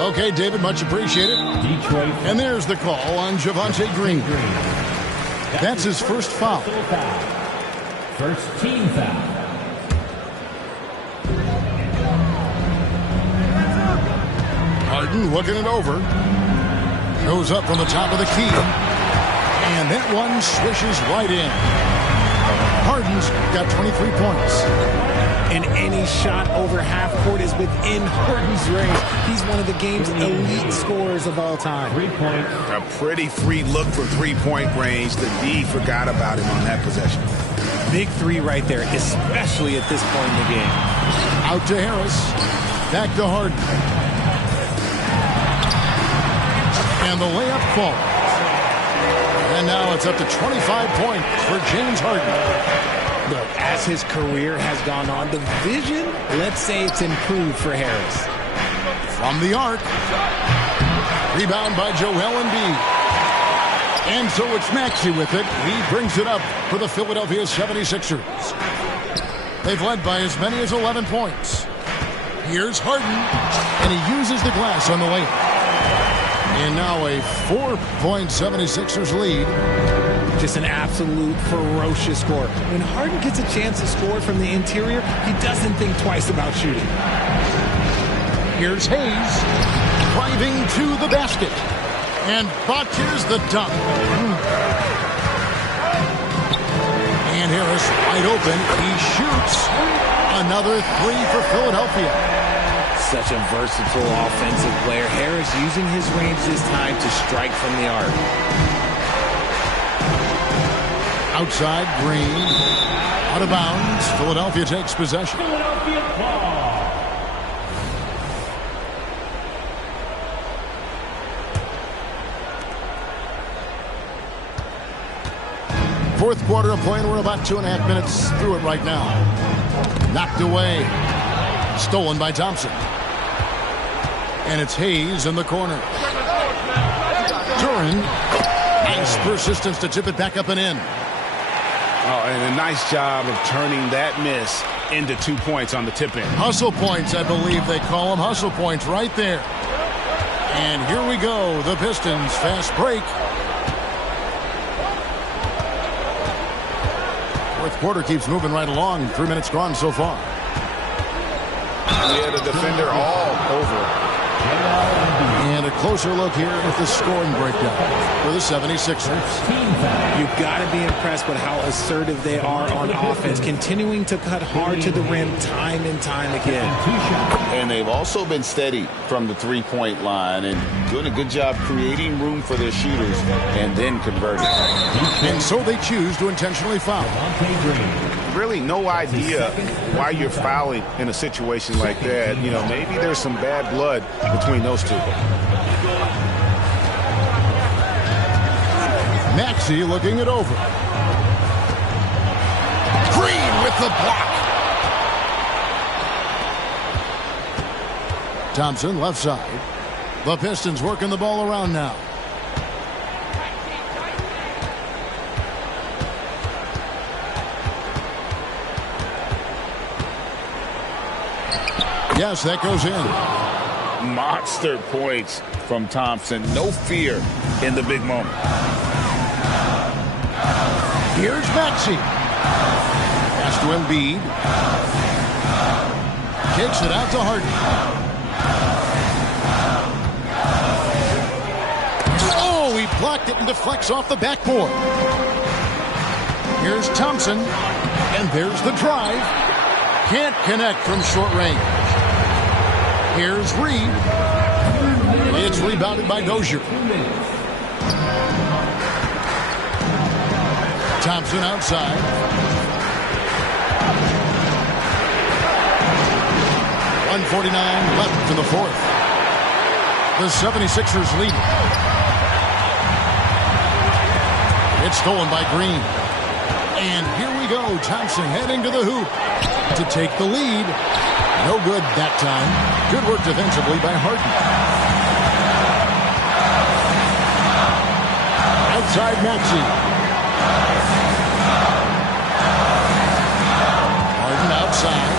Okay, David, much appreciated. Detroit. And there's the call on Javonte Green. That's his first foul. First team foul. Harden looking it over. Goes up from the top of the key. And that one swishes right in. Harden's got 23 points. And any shot over half court is within Harden's range. He's one of the game's elite scorers of all time. 3 points. A pretty free look from three-point range. The D forgot about him on that possession. Big three right there, especially at this point in the game. Out to Harris. Back to Harden. And the layup falls. And now it's up to 25 points for James Harden. Look, as his career has gone on, the vision, let's say it's improved for Harris. From the arc. Rebound by Joel Embiid. And so it's Maxey with it. He brings it up for the Philadelphia 76ers. They've led by as many as 11 points. Here's Harden. And he uses the glass on the layup. And now a 4-point 76ers lead. Just an absolute ferocious score. When Harden gets a chance to score from the interior, he doesn't think twice about shooting. Here's Hayes driving to the basket. And botches the dunk. And Harris wide open. He shoots another 3 for Philadelphia. Such a versatile offensive player. Harris using his range this time to strike from the arc. Outside, Green. Out of bounds. Philadelphia takes possession. Philadelphia ball. Fourth quarter of play, and we're about 2.5 minutes through it right now. Knocked away. Stolen by Thompson. And it's Hayes in the corner. Turin. Nice persistence to tip it back up and in. Oh, and a nice job of turning that miss into 2 points on the tip-in. Hustle points, I believe they call them. Hustle points right there. And here we go. The Pistons fast break. Fourth quarter keeps moving right along. 3 minutes gone so far. We had a defender all over. And a closer look here at the scoring breakdown for the 76ers. You've got to be impressed with how assertive they are on offense, continuing to cut hard to the rim time and time again. And they've also been steady from the three-point line and doing a good job creating room for their shooters and then converting. And so they choose to intentionally foul. Really no idea why you're fouling in a situation like that. You know, maybe there's some bad blood between those two. Maxey looking it over. Green with the block. Thompson left side. The Pistons working the ball around now. Yes, that goes in. Monster points from Thompson. No fear in the big moment. Here's Maxey. Pass to Embiid. Kicks it out to Harden. Oh, he blocked it and deflects off the backboard. Here's Thompson. And there's the drive. Can't connect from short range. Here's Reed. It's rebounded by Dozier. Thompson outside. .149 left in the fourth. The 76ers lead. It's stolen by Green. And here we go. Thompson heading to the hoop to take the lead. No good that time. Good work defensively by Harden. Outside Maxey. Harden outside.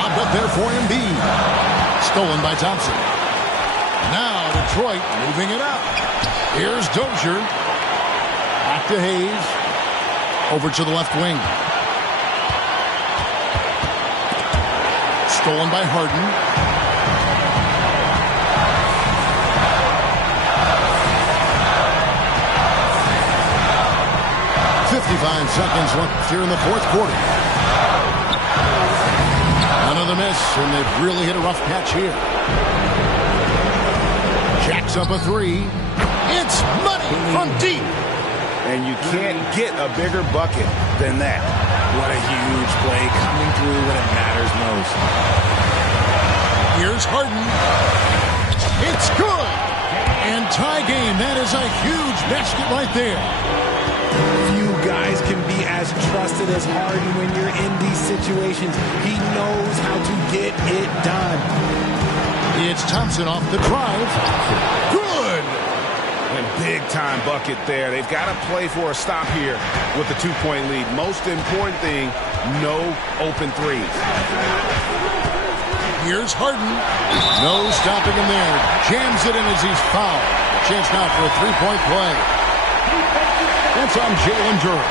Lobbed up there for Embiid. Stolen by Thompson. Now Detroit moving it up. Here's Dozier. Back to Hayes. Over to the left wing. Stolen by Harden. .55 seconds left here in the fourth quarter. Another miss, and they've really hit a rough patch here. Jacks up a three. It's money from deep. And you can't get a bigger bucket than that. What a huge play coming through when it matters most. Here's Harden. It's good. And tie game. That is a huge basket right there. Few guys can be as trusted as Harden when you're in these situations. He knows how to get it done. It's Thompson off the drive. Good. And big-time bucket there. They've got to play for a stop here with the two-point lead. Most important thing, no open threes. Here's Harden. No stopping him there. Jams it in as he's fouled. Chance now for a three-point play. That's on Jalen Duren.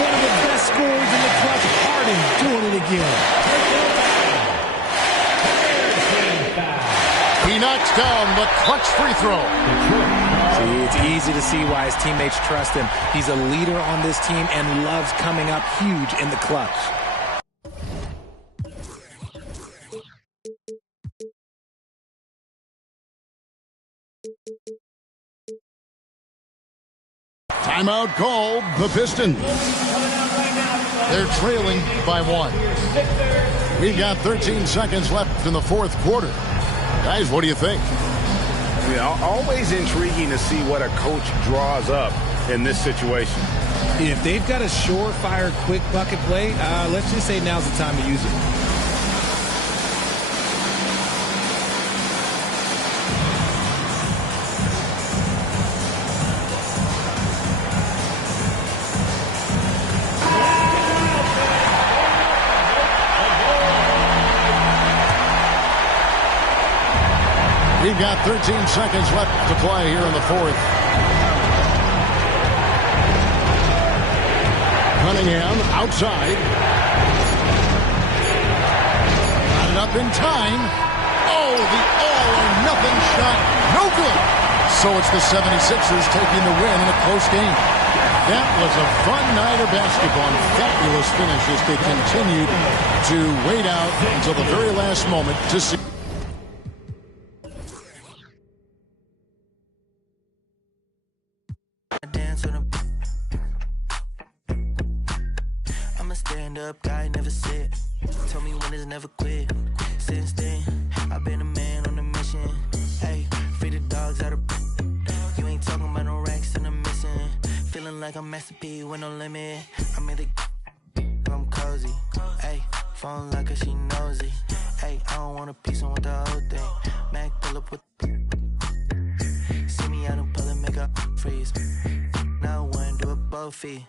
One of the best scorers in the clutch. Harden doing it again. He knocks down the clutch free throw. See, it's easy to see why his teammates trust him. He's a leader on this team and loves coming up huge in the clutch. Timeout called the Pistons. They're trailing by one. We've got 13 seconds left in the fourth quarter. Guys, what do you think? Yeah, always intriguing to see what a coach draws up in this situation. If they've got a surefire quick bucket play, let's just say now's the time to use it. We've got 13 seconds left to play here in the fourth. Cunningham outside. Got it up in time. Oh, the all-or-nothing shot. No good. So it's the 76ers taking the win in a close game. That was a fun night of basketball and fabulous finish as they continued to wait out until the very last moment to see. I'm a stand-up guy, never sit. Tell me when it's never quit. Since then, I've been a man on a mission. Hey, free the dogs out of. You ain't talking about no racks and I'm missing. Feeling like I'm Master P with no limit. I'm in the. I'm cozy. Hey, phone like a she nosy. Hey, I don't want a piece on with the whole thing. Mac pull up with. See me out in public, make up freeze. Now one do a both feet.